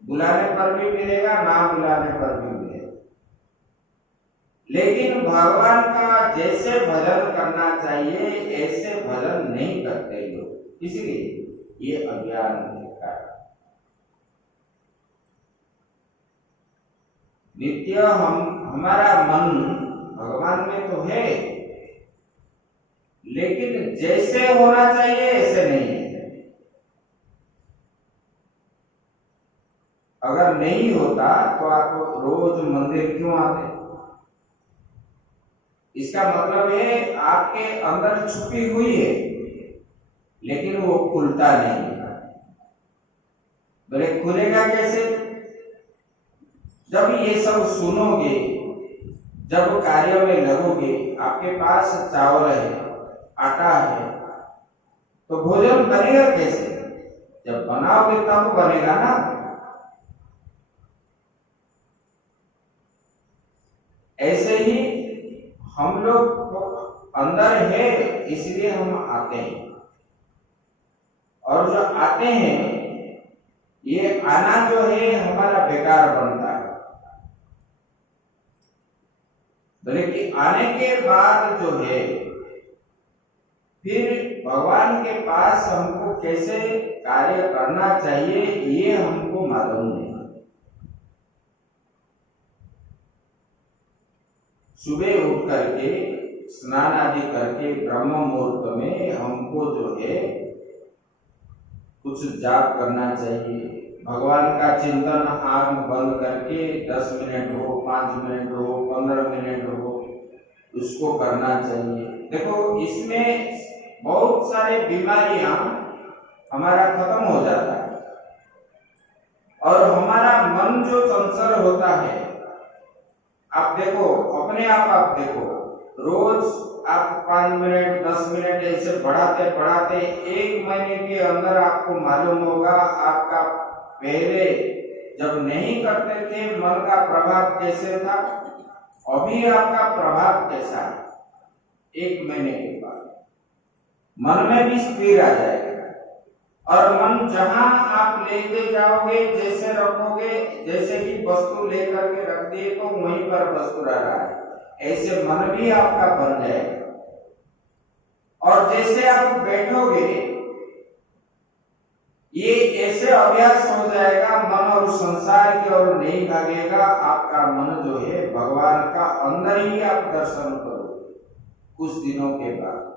बुलाने पर भी मिलेगा, ना बुलाने पर भी मिलेगा। लेकिन भगवान का जैसे भजन करना चाहिए ऐसे भजन नहीं करते लोग, इसलिए ये अज्ञान है कारण। नित्य हमारा मन भगवान में तो है, लेकिन जैसे होना चाहिए ऐसे नहीं है। अगर नहीं होता तो आप रोज मंदिर क्यों आते? इसका मतलब है आपके अंदर छुपी हुई है, लेकिन वो खुलता नहीं है। बोले खुलेगा कैसे? जब ये सब सुनोगे, जब कार्य में लगोगे, आपके पास चावल है, आटा है, तो भोजन बनेगा कैसे? जब बनाओगे तब बनेगा ना। ऐसे ही हम लोग अंदर है, इसलिए हम आते हैं, और जो आते हैं ये आना जो है हमारा बेकार बनता है। बोले कि आने के बाद जो है फिर भगवान के पास हमको कैसे कार्य करना चाहिए ये हमको मालूम नहीं। सुबह उठ करके स्नान आदि करके ब्रह्म मुहूर्त में हमको जो है कुछ जाप करना चाहिए। भगवान का चिंतन आंख बंद करके 10 मिनट हो, 5 मिनट हो, 15 मिनट हो, उसको करना चाहिए। देखो इसमें बहुत सारे बीमारियां हमारा खत्म हो जाता है और हमारा मन जो चंचल होता है, आप देखो अपने आप देखो, रोज आप 5 मिनट 10 मिनट ऐसे बढ़ाते बढ़ाते 1 महीने के अंदर आपको मालूम होगा आपका पहले जब नहीं करते थे मन का प्रभाव कैसे था, अभी आपका प्रभाव कैसा है। 1 महीने के बाद मन में भी स्थिर आ जाएगा और मन जहां आप लेके जाओगे, जैसे रखोगे, जैसे कि वस्तु लेकर के रख दिए तो वहीं पर वस्तु रह रहा है, ऐसे मन भी आपका बन जाएगा। और जैसे आप बैठोगे ये ऐसे अभ्यास हो जाएगा, मन और संसार की ओर नहीं भागेगा, आपका मन जो है भगवान का अंदर ही आप दर्शन करोगे कुछ दिनों के बाद।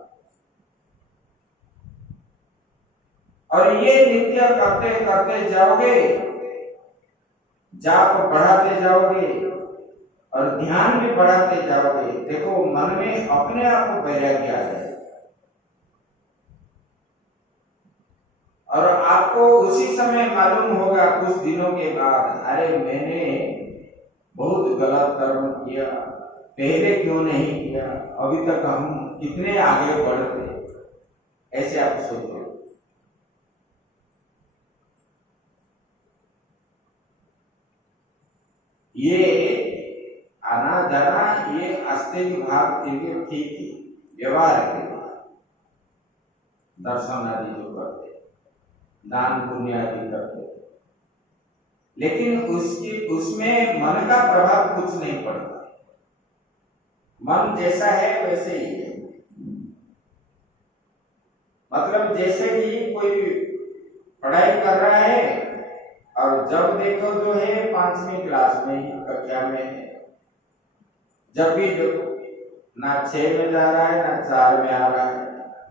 और ये नित्य करते करते जाओगे, जाप बढ़ाते जाओगे और ध्यान भी बढ़ाते जाओगे, देखो मन में अपने आप वैराग्य आ जाएगा और आपको उसी समय मालूम होगा कुछ दिनों के बाद, अरे मैंने बहुत गलत कर्म किया, पहले क्यों नहीं किया, अभी तक हम कितने आगे बढ़ते। ऐसे आप सोचो। ये आना जाना ये आस्तिक भाव के लिए ठीक है, व्यवहार के लिए, दर्शन आदि जो करते, दान पुण्य आदि करते, लेकिन उसमें मन का प्रभाव कुछ नहीं पड़ता। मन जैसा है वैसे ही है। मतलब जैसे कि कोई पढ़ाई कर रहा है और जब देखो जो है 5वीं क्लास में, कक्षा में है, जब भी देखो ना 6 में जा रहा है ना 4 में आ रहा है,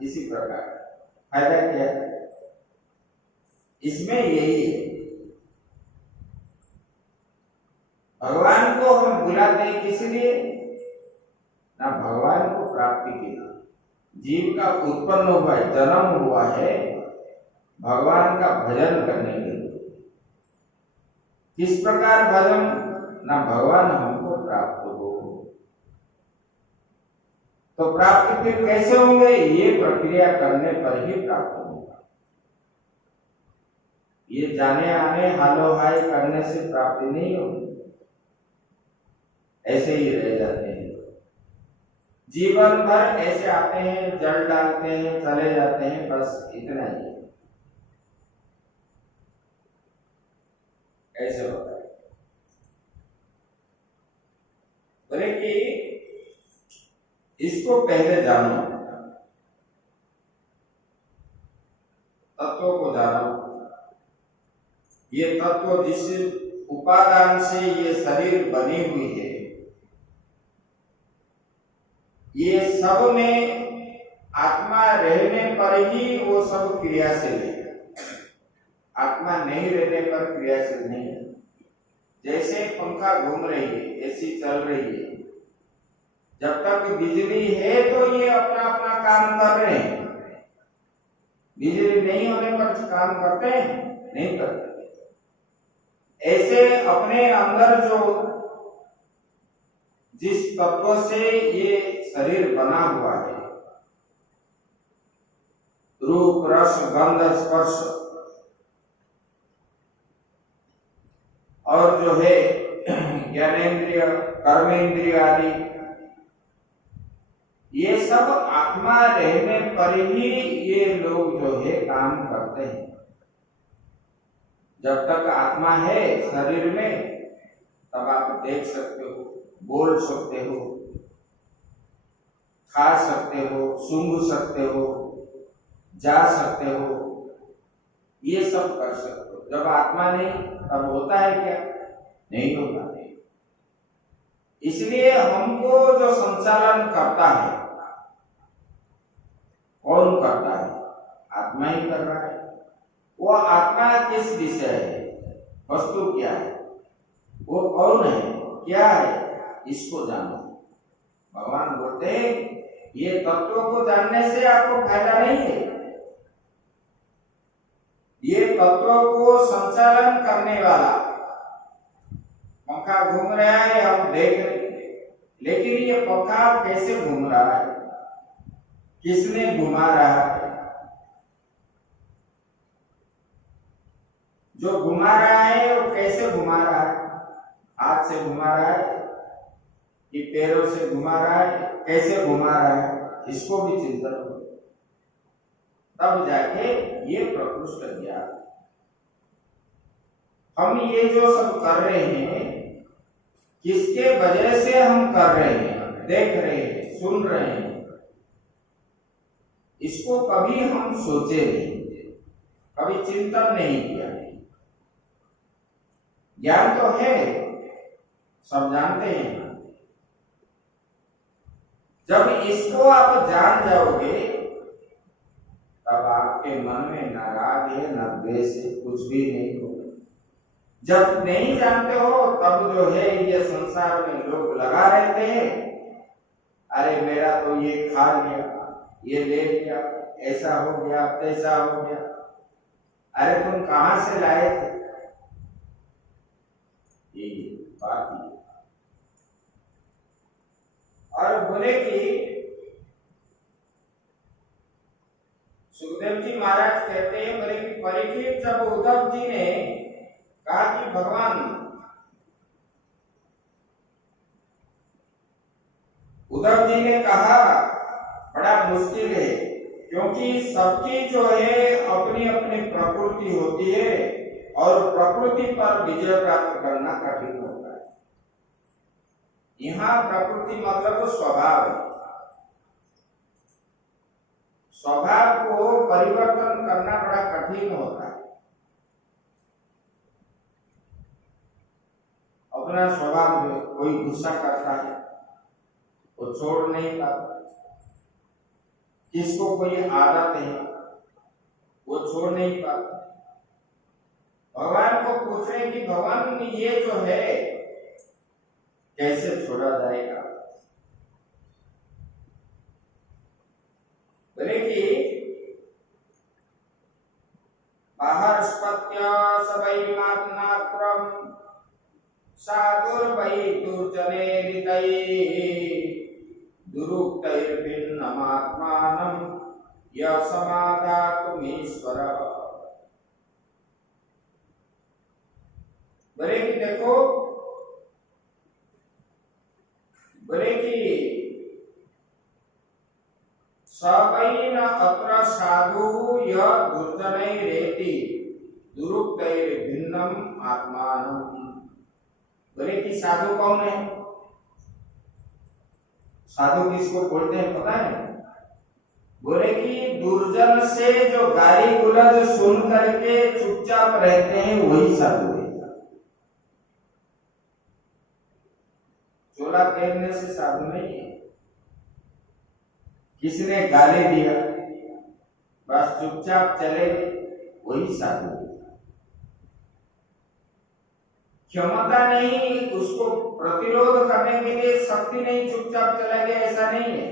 इसी प्रकार फायदा क्या है इसमें? यही है, भगवान को हम बुलाते हैं किस लिए? ना भगवान को प्राप्ति के लिए। जीव का उत्पन्न हुआ है, जन्म हुआ है भगवान का भजन करने के लिए। किस प्रकार भजन? ना भगवान हमको प्राप्त हो। तो प्राप्त फिर कैसे होंगे? ये प्रक्रिया करने पर ही प्राप्त होगा। ये जाने आने हालो हाय करने से प्राप्ति नहीं होगी, ऐसे ही रह जाते हैं। जीवन भर ऐसे आते हैं, जल डालते हैं, चले जाते हैं, बस इतना ही ऐसे होता है। बोले कि इसको पहले जानो, तत्व को जानो। ये तत्व जिस उपादान से ये शरीर बनी हुई है, ये सब में आत्मा रहने पर ही वो सब क्रियाशील है। आत्मा नहीं रहने पर क्रियाशील नहीं है। जैसे पंखा घूम रही है, एसी चल रही है, जब तक बिजली है तो ये अपना अपना काम कर रहे हैं। बिजली नहीं होने पर काम करते हैं? नहीं करते। ऐसे अपने अंदर जो जिस तत्व से ये शरीर बना हुआ है, रूप रस गंध स्पर्श और जो है ज्ञानेन्द्रिय कर्मेंद्रिय आदि, ये सब आत्मा रहने पर ही ये लोग जो है काम करते हैं। जब तक आत्मा है शरीर में, तब आप देख सकते हो, बोल सकते हो, खा सकते हो, सूंघ सकते हो, जा सकते हो, ये सब कर सकते हो। जब आत्मा नहीं, तब होता है क्या? नहीं होता। इसलिए हमको जो संचालन करता है, कौन करता है? आत्मा ही कर रहा है। वो आत्मा किस विषय है? वस्तु क्या है? वो कौन है, क्या है, इसको जानो। भगवान बोलते हैं ये तत्वों को जानने से आपको फायदा नहीं है। ये तत्वों को संचालन करने वाला पंखा घूम रहा है, हम देख रहे हैं, लेकिन ये पंखा कैसे घूम रहा है, किसने घुमा रहा है? जो घुमा रहा है वो कैसे घुमा रहा है? हाथ से घुमा रहा है कि पैरों से घुमा रहा है, कैसे घुमा रहा है? इसको भी चिंतन हो, तब जाके ये प्रकृष्ट ज्ञान। हम ये जो सब कर रहे हैं, किसके वजह से हम कर रहे हैं? देख रहे हैं, सुन रहे हैं, इसको कभी हम सोचे नहीं, कभी चिंतन नहीं किया। ज्ञान तो है, सब जानते हैं। जब इसको आप जान जाओगे तब आपके मन में न राग है न द्वेष है, कुछ भी नहीं होगा। जब नहीं जानते हो तब जो है ये संसार में लोग लगा रहते हैं, अरे मेरा तो ये खा लिया, ये ले लिया, ऐसा हो गया, तैसा हो गया। अरे तुम कहां से लाए थे? ये बात ही। और बोले कि सुखदेव जी महाराज कहते हैं, बोले कि परीक्षित जब उद्धव जी ने कहा कि भगवान, उद्धव जी ने कहा बड़ा मुश्किल है, क्योंकि सबकी जो है अपनी अपनी प्रकृति होती है और प्रकृति पर विजय प्राप्त करना कठिन होता है। यहाँ प्रकृति मतलब स्वभाव है। स्वभाव को परिवर्तन करना बड़ा कठिन होता है। अपना स्वभाव में कोई गुस्सा करता है, वो छोड़ नहीं पाता। किसको कोई आदत है, वो छोड़ नहीं पाता। भगवान को पूछ रहे कि भगवान ये जो है कैसे छोड़ा जाएगा? बोले कि बाहर स्पत्या सबई मात्रम साधुर्वै दुर्जने हृदये दुरुक्तैर्भिन्नमात्मानं यः समादातुमीश्वरः। बोले कि देखो, बोले कि सबैन अत्र साधु यः दुर्जनैरेति दुरुक्तैर्भिन्नम आत्मानं। बोले कि साधु कौन है? साधु किसको बोलते हैं पता है? बोले कि दुर्जन से जो गाली गुलज सुन करके चुपचाप रहते हैं वही साधु है। चोला पहनने से साधु नहीं है। किसने गाली दिया बस चुपचाप चले वही साधु है। क्षमता नहीं, उसको प्रतिरोध करने के लिए शक्ति नहीं, चुपचाप चला गया, ऐसा नहीं है।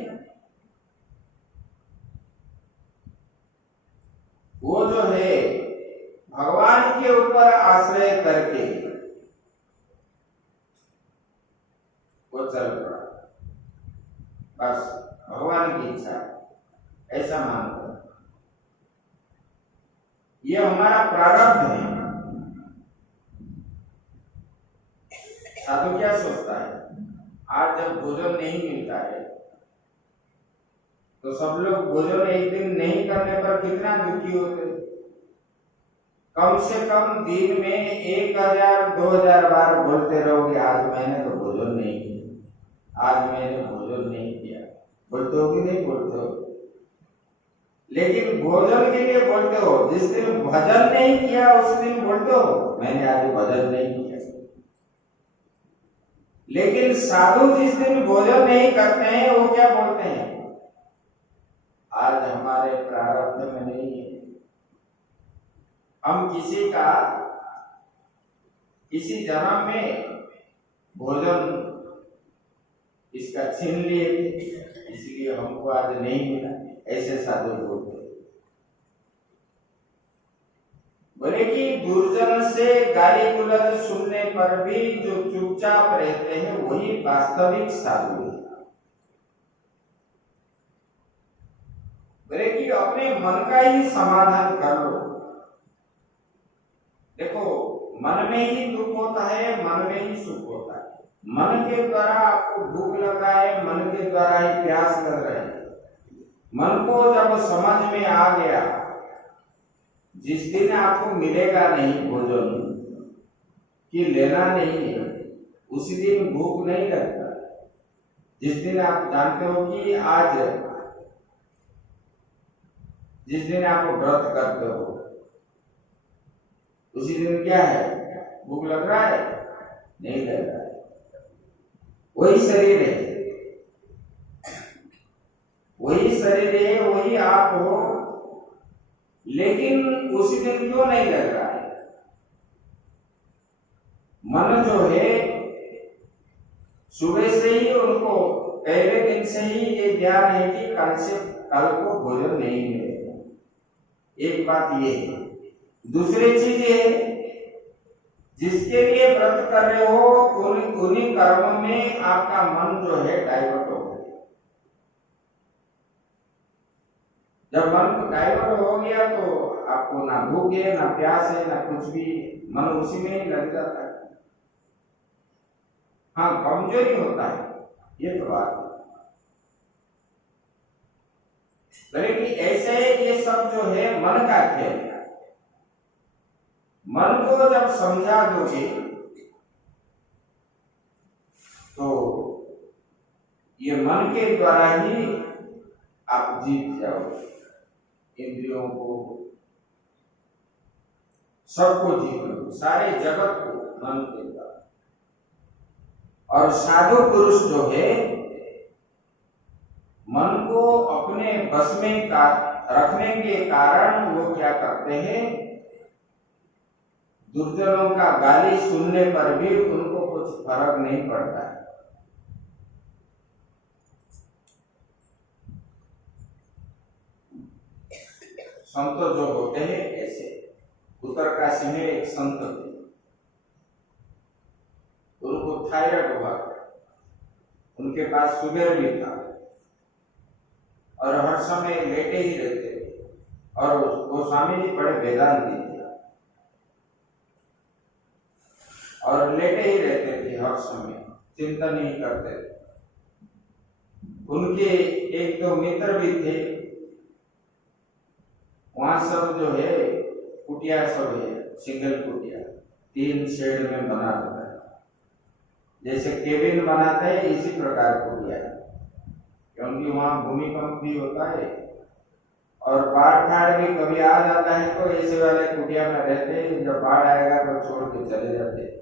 वो जो है भगवान के ऊपर आश्रय करके वो चल पड़ा, बस भगवान की इच्छा ऐसा मानकर। ये हमारा प्रारब्ध है। साधु क्या सोचता है? आज जब भोजन नहीं मिलता है तो सब लोग भोजन एक दिन नहीं करने पर कितना दुखी होते। कम से कम दिन में 1000-2000 बार बोलते रहोगे आज मैंने तो भोजन नहीं किया, आज मैंने भोजन नहीं किया। बोलते हो कि नहीं बोलते हो? लेकिन भोजन के लिए बोलते हो। जिस दिन भजन नहीं किया उस दिन बोलते हो मैंने आज भजन नहीं किया। लेकिन साधु जिस दिन भोजन नहीं करते हैं वो क्या बोलते हैं, आज हमारे प्रारब्ध में नहीं है, हम किसी का किसी जन्म में भोजन इसका छीन लिए थे, इसलिए हमको आज नहीं मिला, ऐसे साधु बोलते। बोले कि दुर्जन से गाली गुलज सुनने पर भी जो चुपचाप रहते हैं वही वास्तविक साधु है। बोले कि अपने मन का ही समाधान कर लो। देखो, मन में ही दुख होता है, मन में ही सुख होता है। मन के द्वारा आपको भूख लग रहा है, मन के द्वारा ही प्यास लग रहा है। मन को जब समझ में आ गया, जिस दिन आपको मिलेगा नहीं भोजन कि लेना नहीं है, उसी दिन भूख नहीं लगता। जिस दिन आप जानते हो कि आज, जिस दिन आप व्रत करते हो उसी दिन क्या है, भूख लग रहा है, नहीं लग रहा है। वही शरीर है, वही शरीर है, वही आप हो, लेकिन उसी दिन क्यों नहीं लग रहा है? मन जो है सुबह से ही उनको पहले दिन से ही ये ज्ञान है कि कल को भोजन नहीं मिलेगा। एक बात ये है। दूसरी चीज ये, जिसके लिए व्रत कर रहे हो उन्हीं कर्मों में आपका मन जो है डाइवर्ट हो गया। जब मन डाइवर्ट हो गया तो आपको ना भूख है, ना प्यास है, ना कुछ भी, मन उसी में ही लग जाता है। हाँ, कमजोरी होता है, ये तो बात है। लेकिन ऐसे ये सब जो है मन का खेल है। मन को जब समझा दोगे तो ये मन के द्वारा ही आप जीत जाओगे। इंद्रियों को, सबको जीत लो, सारे जगत को मन के द्वारा। और साधु पुरुष जो है मन को अपने बस में रखने के कारण वो क्या करते हैं, दुर्जनों का गाली सुनने पर भी उनको कुछ फर्क नहीं पड़ता है। संत जो होते हैं ऐसे, उत्तरकाशी में एक संत थे, उनको थायराइड हुआ, उनके पास शुगर भी था और हर समय लेटे ही रहते थे। और वो स्वामी जी बड़े वेदांती थे और लेटे ही रहते थे, हर समय चिंतन ही करते थे। उनके एक दो मित्र भी थे, वहां सब जो है कुटिया सब है, सिंगल कुटिया, 3 शेड में बना होता है, जैसे केबिन बनाते हैं इसी प्रकार कुटिया, क्योंकि वहां भूमिकंप भी होता है और बाढ़ ठाड़ भी कभी आ जाता है, तो ऐसे वाले कुटिया में रहते हैं। जब बाढ़ आएगा तो छोड़ के चले जाते हैं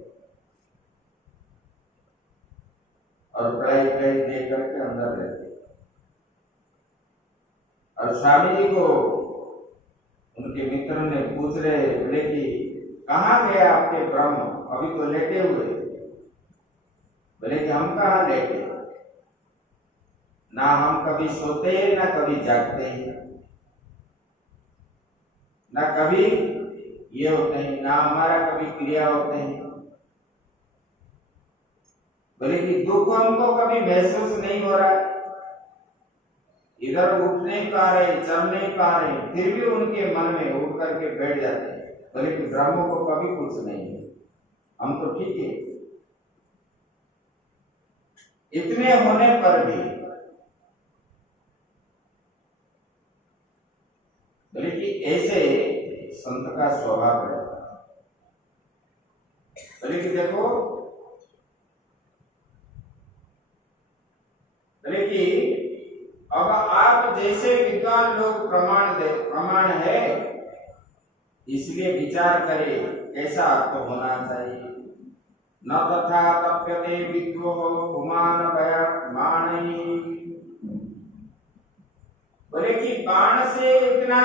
और पढ़ाई दे करके अंदर रहते। और स्वामी जी को उनके मित्र ने पूछ रहे बोले कि कहाँ गए आपके ब्रह्म, अभी तो लेटे हुए। बोले कि हम कहाँ लेटे, ना हम कभी सोते हैं ना कभी जागते हैं, ना कभी ये होते हैं, ना हमारा कभी क्रिया होते हैं। बोले कि दुख हमको कभी महसूस नहीं हो रहा, इधर उठ नहीं पा रहे, चल नहीं पा रहे, फिर भी उनके मन में उठ करके बैठ जाते हैं। बोले कि ब्रह्म को कभी कुछ नहीं है, हम तो ठीक है। इतने होने पर भी बोले कि ऐसे संत का स्वभाव है। बोले कि देखो, बोले कि अब आप जैसे विद्वान लोग प्रमाण है, इसलिए विचार करें कैसा आपको होना चाहिए। न तथा तप्यते विद्रोह पुमान बाणैः। बोले कि बाण से इतना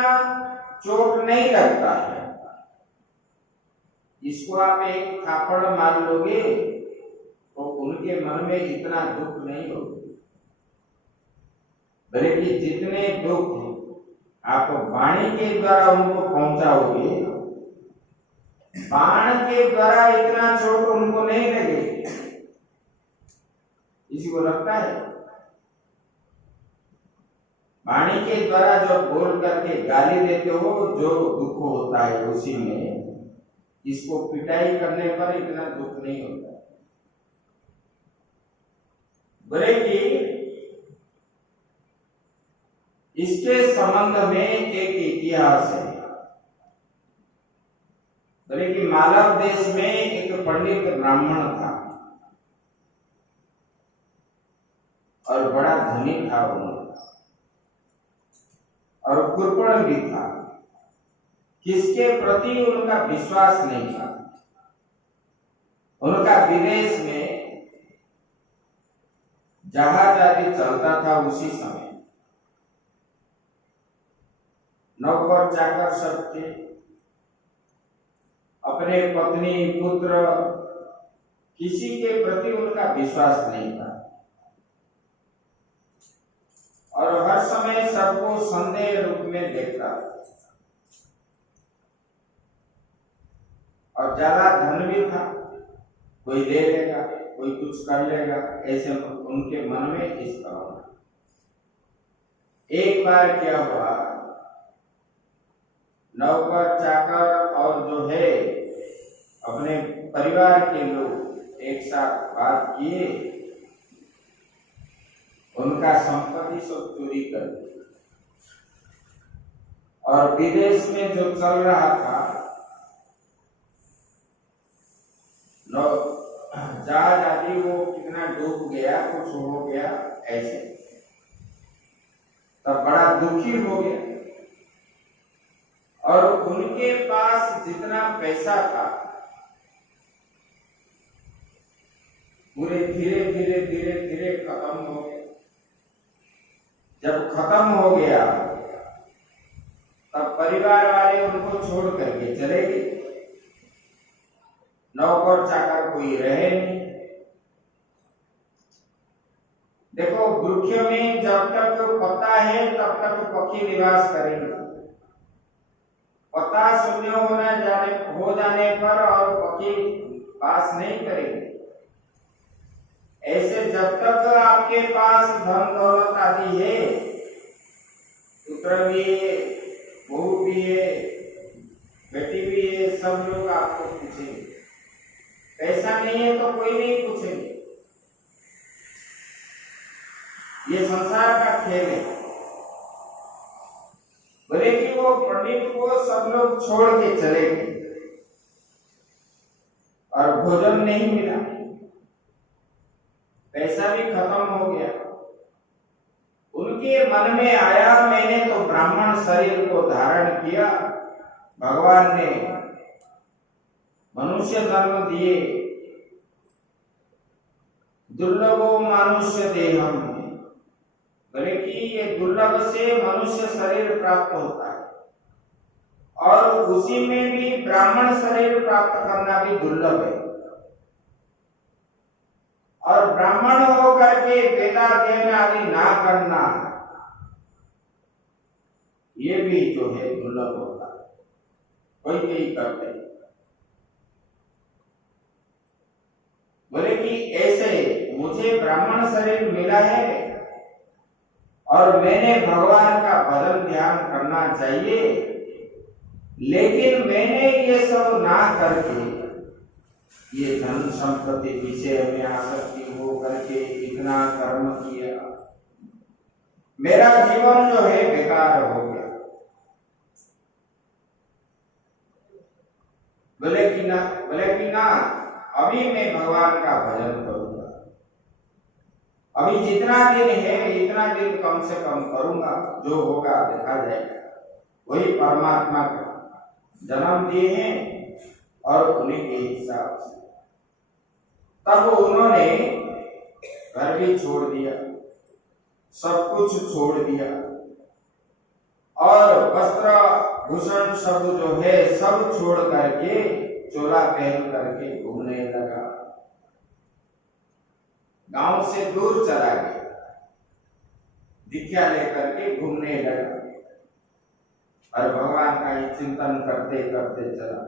चोट नहीं लगता है, इसको आप एक थापड़ मार लोगे तो उनके मन में इतना दुख नहीं होगा। बोले कि जितने दुख आप वाणी के द्वारा उनको पहुंचाओगे, बाण के द्वारा इतना चोट उनको नहीं लगेगी। किसी को लगता है? वाणी के द्वारा जब बोल करके गाली देते हो जो दुख होता है उसी में, इसको पिटाई करने पर इतना दुख नहीं होता। बोले कि इसके संबंध में एक इतिहास है। बोले कि मालव देश में एक पंडित ब्राह्मण था और बड़ा धनी था उनका, और कृपण भी था। किसके प्रति उनका विश्वास नहीं था। उनका विदेश में जहाज आदि चलता था उसी समय, नौकर चाकर सब थे, अपने पत्नी पुत्र किसी के प्रति उनका विश्वास नहीं था, और हर समय सबको संदेह रूप में देखता था, और ज्यादा धन भी था, कोई दे लेगा कोई कुछ कर लेगा, ऐसे उनके मन में इस भावना। एक बार क्या हुआ, नौकर चाकर और जो है अपने परिवार के लोग एक साथ बात किए, उनका संपत्ति सब चोरी कर दिया, और विदेश में जो चल रहा था जहाज आदि वो कितना डूब गया, कुछ हो गया ऐसे, तब बड़ा दुखी हो गया। और उनके पास जितना पैसा था पूरे धीरे धीरे धीरे धीरे खत्म हो गया। जब खत्म हो गया तब परिवार वाले उनको छोड़ करके चले गए, नौकर चाकर कोई रहे नहीं। देखो, वृक्ष में जब तक पत्ता है तब तक पक्षी निवास करेंगे, पत्ता शून्य हो जाने पर और पक्षी पास नहीं करेंगे। ऐसे जब तक आपके पास धन दौलत आदि है, पुत्र भी है, बहू भी है, बेटी भी है, सब लोग आपको पूछेंगे। पैसा नहीं है तो कोई नहीं पूछेंगे। ये संसार का खेल है। बोले कि वो पंडित को सब लोग छोड़ के चले गए और भोजन नहीं मिला, पैसा भी खत्म हो गया। उनके मन में आया, मैंने तो ब्राह्मण शरीर को धारण किया, भगवान ने मनुष्य जन्म दिए, दुर्लभो मानुष्य देहम, बोले कि ये दुर्लभ से मनुष्य शरीर प्राप्त होता है, और उसी में भी ब्राह्मण शरीर प्राप्त करना भी दुर्लभ है। और ब्राह्मण होकर के वेदाध्ययन आदि ना करना, ये भी जो है दुर्लभ होता है, कोई कोई करते हैं। बोले कि ऐसे मुझे ब्राह्मण शरीर मिला है और मैंने भगवान का भजन ध्यान करना चाहिए, लेकिन मैंने ये सब ना करके ये धन संपत्ति विषय में आसक्ति हो करके इतना कर्म किया, मेरा जीवन जो है बेकार हो गया। बोले कि ना, अभी मैं भगवान का भजन करूंगा, अभी जितना दिन है इतना दिन कम से कम करूंगा, जो होगा देखा जाएगा। वही परमात्मा का जन्म दिए हैं और उन्हीं के हिसाब से। तब उन्होंने घर भी छोड़ दिया, सब कुछ छोड़ दिया और वस्त्र भूषण सब जो है सब छोड़ करके चोला पहन करके घूमने लगा, गांव से दूर चला गया, दीक्षा लेकर के घूमने लगा और भगवान का ही चिंतन करते करते चला।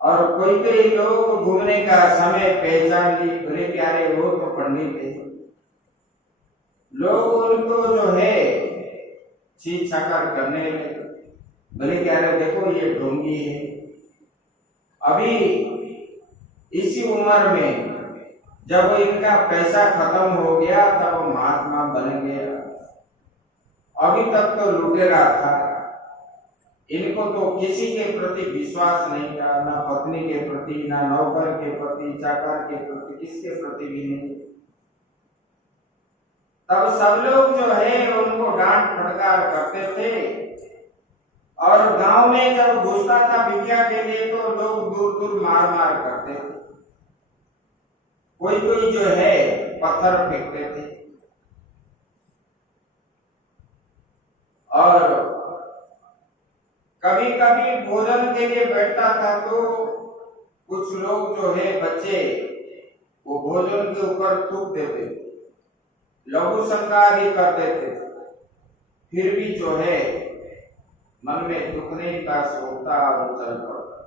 और कोई लोग घूमने का समय पहचान ली, बोले कि अरे वो तो पंडित है, लोग उनको जो है छी छाकर करने लगे, बोले कि अरे देखो ये ढोंगी है। अभी इसी उम्र में जब इनका पैसा खत्म हो गया तब महात्मा बन गया, अभी तक तो लुटेरा था, इनको तो किसी के प्रति विश्वास नहीं था, ना पत्नी के प्रति, ना नौकर के प्रति, चाकर के प्रति, किसके प्रति भी नहीं। तब सब लोग जो है उनको डांट फटकार करते थे और गांव में जब घुसता था भिक्षा के लिए तो लोग दूर दूर मार मार करते थे, कोई जो है पत्थर फेंकते थे। और कभी कभी भोजन के लिए बैठता था तो कुछ लोग जो है बच्चे वो भोजन के ऊपर थूक देते थे, लघु शंका आदि कर देते थे, फिर भी जो है मन में दुख नहीं था, सोचता और चल पड़ता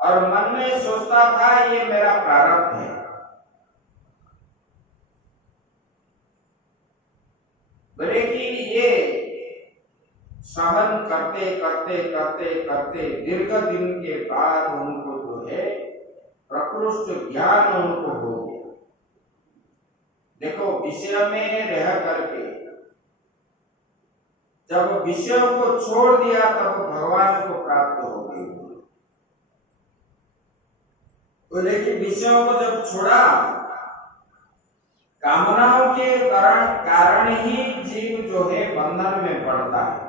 और मन में सोचता था ये मेरा प्रारब्ध है। बोले कि ये सहन करते करते करते करते दीर्घ दिन के बाद उनको जो है प्रकृष्ट ज्ञान उनको हो गया। देखो विषय में रह करके जब विषय को छोड़ दिया तब भगवान को प्राप्त हो गई। बोले कि विषयों को जब छोड़ा, कामनाओं के कारण ही जीव जो है बंधन में पड़ता है।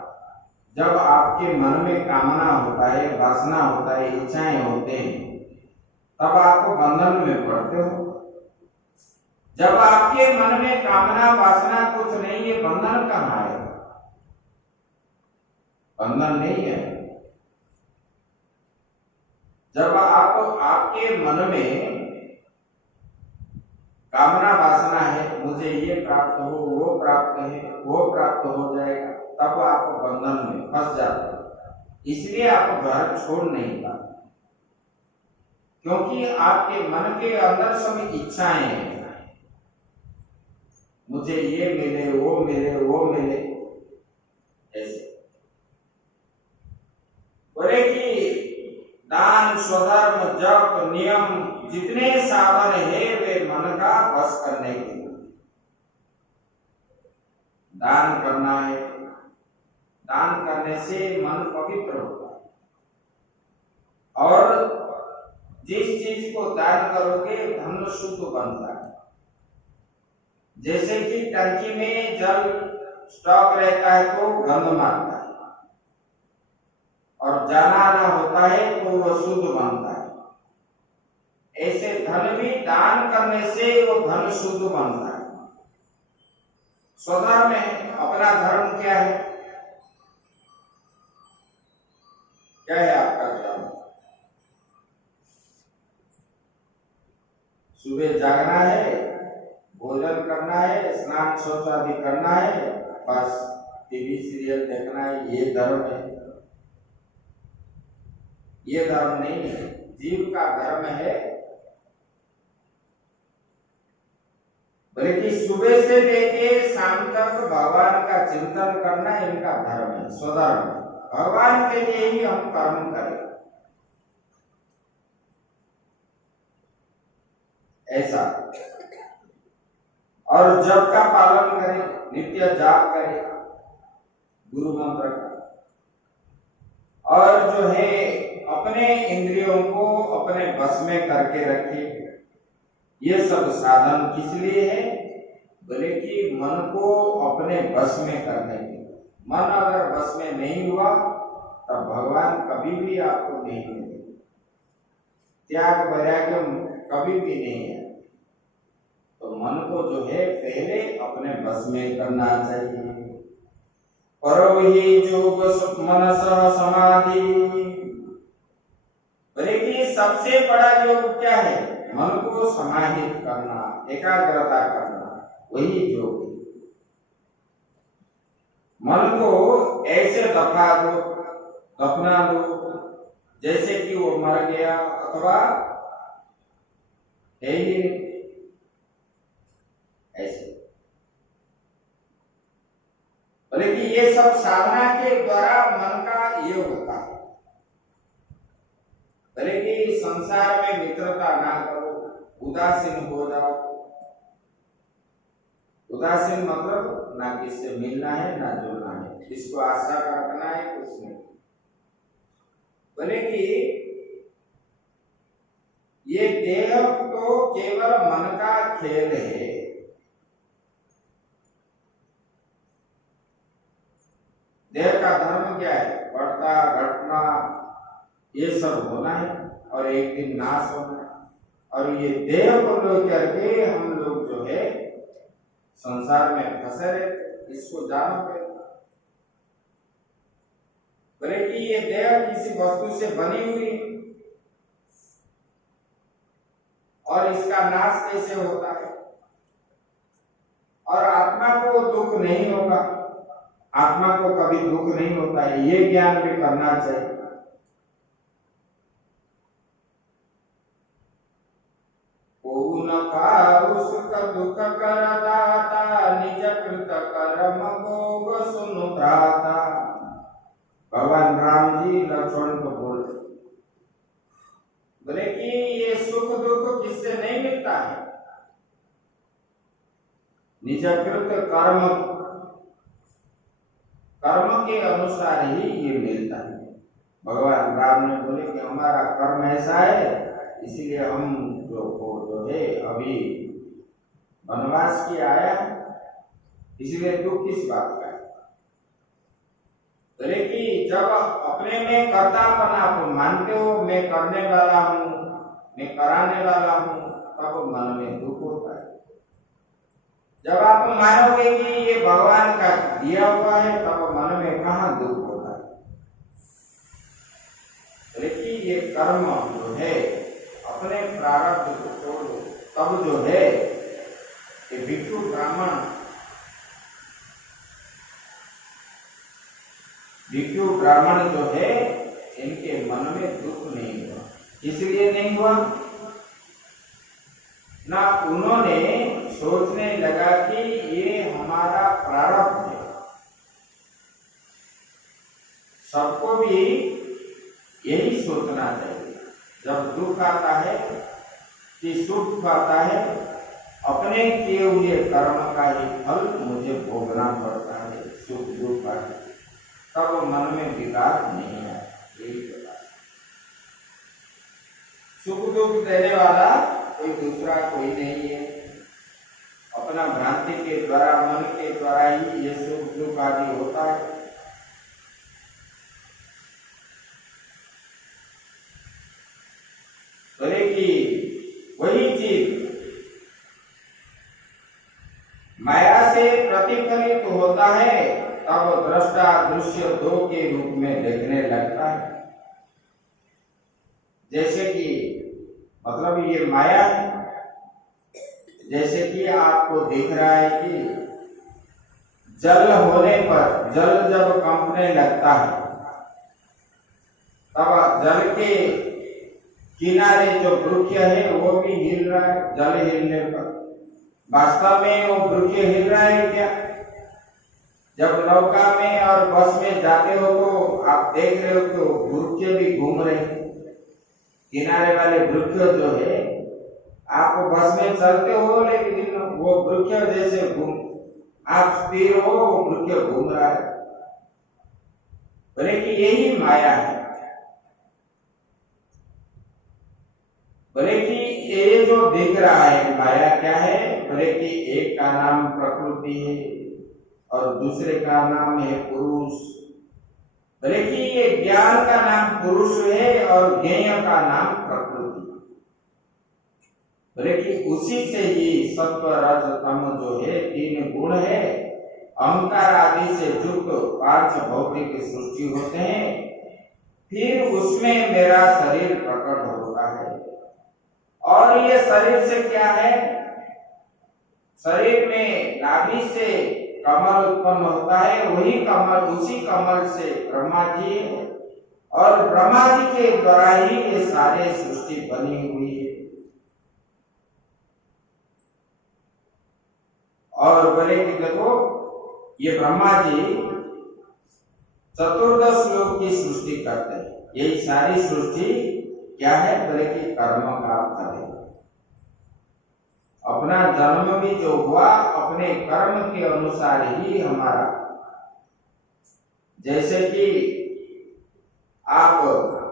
जब आपके मन में कामना होता है, वासना होता है, इच्छाएं होते हैं, तब आपको बंधन में पड़ते हो। जब आपके मन में कामना वासना कुछ नहीं है, बंधन कहाँ है? बंधन नहीं है। जब आपके मन में कामना वासना है, मुझे ये प्राप्त हो, वो प्राप्त है, वो प्राप्त हो जाएगा, तब आप बंधन में फंस जाते हो। इसलिए आप घर छोड़ नहीं पाते, क्योंकि आपके मन के अंदर सभी इच्छाएं हैं, मुझे ये मिले, वो मिले, वो मिले, ऐसे। बोले कि दान, स्वधर्म, जप, नियम जितने साधन है वे मन का बस करने के लिए। दान करना है, दान करने से मन पवित्र होता है और जिस चीज को दान करोगे धन शुद्ध बनता है। जैसे कि टंकी में जल स्टॉक रहता है तो गंध मारता है और जाना आना होता है तो वह शुद्ध बनता है। ऐसे धन भी दान करने से वो धन शुद्ध बनता है। स्वधर्म है, अपना धर्म क्या है? क्या है आपका धर्म? सुबह जागना है, भोजन करना है, स्नान शौच आदि करना है, बस टीवी सीरियल देखना है, ये धर्म है। ये धर्म नहीं है। जीव का धर्म है बल्कि सुबह से लेके शाम तक भगवान का चिंतन करना इनका धर्म है, स्वधर्म। भगवान के लिए ही हम कर्म करें, ऐसा। और जप का पालन करें, नित्य जाप करें गुरु मंत्र का, और जो है अपने इंद्रियों को अपने बस में करके रखे। ये सब साधन किस लिए है? बोले कि मन को अपने बस में करने के। मन अगर बस में नहीं हुआ तब भगवान कभी भी आपको नहीं मिलेंगे। त्याग वैराग्य कभी भी नहीं है। तो मन को जो है पहले अपने बस में करना चाहिए। परो ही योग मनस समाधि, बल्कि सबसे बड़ा योग क्या है? मन को समाहित करना, एकाग्रता करना, वही योग है। मन को ऐसे दफना दो जैसे कि वो मर गया अथवा है ही नहीं, ऐसे। बल्कि ये सब साधना के द्वारा मन का ये होता है। बल्कि संसार में मित्रता ना करो, उदासीन हो जाओ। उदासीन मतलब ना किससे मिलना है ना जुड़ना है, किसको आशा रखना है कुछ नहीं। बल्कि ये देह तो केवल मन का खेल है। देह का धर्म क्या है? बढ़ता घटना, ये सब होना है और एक दिन नाश होना है। और ये देह को लेकर के हम लोग जो है संसार में फंसे रहते, इसको जानो पड़ेगा। बल्कि ये देह किसी वस्तु से बनी हुई है और इसका नाश कैसे होता है। और आत्मा को दुख नहीं होगा, आत्मा को कभी दुख नहीं होता है, ये ज्ञान भी करना चाहिए। उसका दुख करदाता, निज कृत कर्म भोग सुनु भ्राता। भगवान राम जी लक्ष्मण को बोल रहे, बोले कि ये सुख दुख किससे नहीं मिलता है? निजकृत कर्म के अनुसार ही ये मिलता है। भगवान राम ने बोले कि हमारा कर्म ऐसा है, इसीलिए हम जो है अभी वनवास की आया, इसलिए दुख किस बात का है? बोले कि जब अपने में कर्तापन आप मानते हो, मैं करने वाला हूँ, मैं कराने वाला हूँ, तब मन में दुख होता है। जब आप मानोगे कि ये भगवान का दिया हुआ है, तब मन में कहाँ दुख होता है? लेकिन ये कर्म जो है अपने प्रारब्ध को छोड़ो, तब जो है ये भिक्षु ब्राह्मण जो है इनके मन में दुख नहीं हुआ। इसलिए नहीं हुआ ना, उन्होंने सोचने लगा कि ये हमारा प्रारब्ध है। सबको भी यही सोचना चाहिए जब दुख आता है कि सुख आता है, अपने किए हुए कर्म का ही फल मुझे भोगना पड़ता है, सुख दुख का, तब मन में विकार नहीं है। यही बता, सुख दुख देने वाला कोई दूसरा कोई नहीं है, अपना भ्रांति के द्वारा, मन के द्वारा ही ये सुख दुख आदि होता है। बोले कि वही चीज माया से प्रतिफलित होता है, तब दृष्टा दृश्य दो के रूप में देखने लगता है। जैसे कि मतलब ये माया है, जैसे कि आपको दिख रहा है कि जल होने पर, जल जब कंपने लगता है, तब जल के किनारे जो वृक्ष है वो भी हिल रहा है। जल हिलने पर वास्तव में वो वृक्ष हिल रहा है क्या? जब नौका में और बस में जाते हो तो आप देख रहे हो तो वृक्ष भी घूम रहे हैं। किनारे वाले वृक्ष जो है, आप बस में चलते हो लेकिन वो वृक्ष जैसे आप स्थिर हो, वृक्ष घूम रहा है। बोले कि यही माया है। बोले कि ये जो दिख रहा है माया क्या है? बोले कि एक का नाम प्रकृति है और दूसरे का नाम है पुरुष। बोले कि ये ज्ञान का नाम पुरुष है और ज्ञेय का नाम प्रकृति। बोले कि उसी से ही सत्व रज तम जो है तीन गुण है, अहंकार आदि से युक्त पांच भौतिक सृष्टि होते हैं, फिर उसमें मेरा शरीर प्रकट होता है। और ये शरीर से क्या है, शरीर में नाभि से कमल उत्पन्न होता है, वही कमल, उसी कमल से ब्रह्मा जी, और ब्रह्मा जी के द्वारा ही ये सारे सृष्टि बनी हुई है। और बोले कि देखो ये ब्रह्मा जी चतुर्दश लोक की सृष्टि करते हैं, यही सारी सृष्टि क्या है, बोले कि कर्म का फल है। अपना जन्म भी जो हुआ अपने कर्म के अनुसार ही हमारा, जैसे कि आप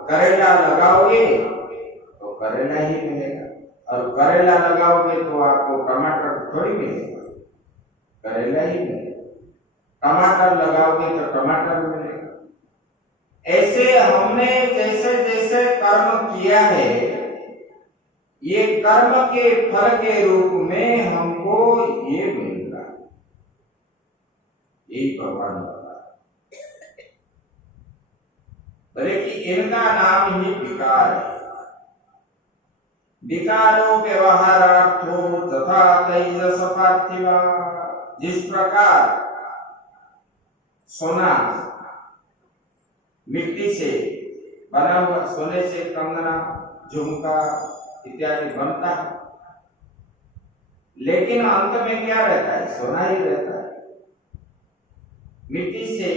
करेला लगाओगे तो करेला ही मिलेगा, और करेला लगाओगे तो आपको टमाटर थोड़ी मिलेगा, करेला ही मिलेगा। टमाटर लगाओगे तो टमाटर मिलेगा। ऐसे हमने जैसे जैसे कर्म किया है, ये कर्म के फल के रूप में हमको ये मिल रहा है, यही भगवान बता रहे। बोले कि इनका नाम ही विकार है। विकारो व्यवहारार्थो तथा तेजस पार्थिवा। जिस प्रकार सोना मिट्टी से बना हुआ, सोने से कंगना, झुमका इत्यादि बनता है, लेकिन अंत में क्या रहता है, सोना ही रहता है। मिट्टी से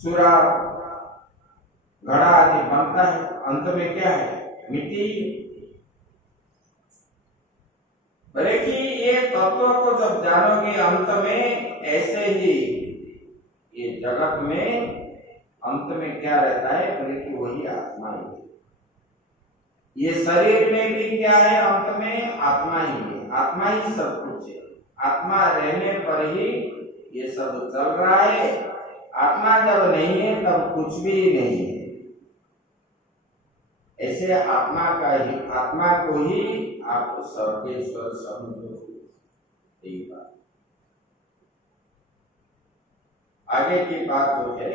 सुरा, घड़ा आदि बनता है, अंत में क्या है, मिट्टी। बोले कि ये तत्व को जब जानोगे अंत में, ऐसे ही ये जगत में अंत में क्या रहता है, बोले कि वही आत्मा ही है। ये शरीर में भी क्या है, अंत में आत्मा ही है, आत्मा ही सब कुछ है। आत्मा रहने पर ही ये सब चल रहा है, आत्मा जब नहीं है तब कुछ भी नहीं है। ऐसे आत्मा का ही, आत्मा को ही आप सर्वेश्वर समझो, यही बात। आगे की बात जो है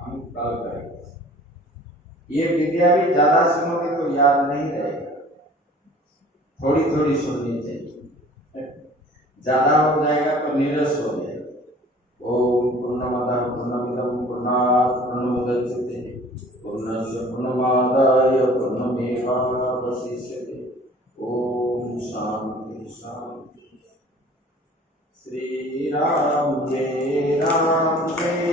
हम कल करेंगे। ये विद्या भी ज्यादा सुनोगे तो याद नहीं रहेगा, थोड़ी थोड़ी सुननी चाहिए, ज्यादा हो जाएगा तो नीरस हो जाएगा। ओम पूर्णमदः पूर्णमिदं पूर्णात् पूर्णमुदच्यते पूर्णस्य पूर्णमादाय पूर्णमेवावशिष्यते। ओम शांति शांति। श्री राम जय राम जय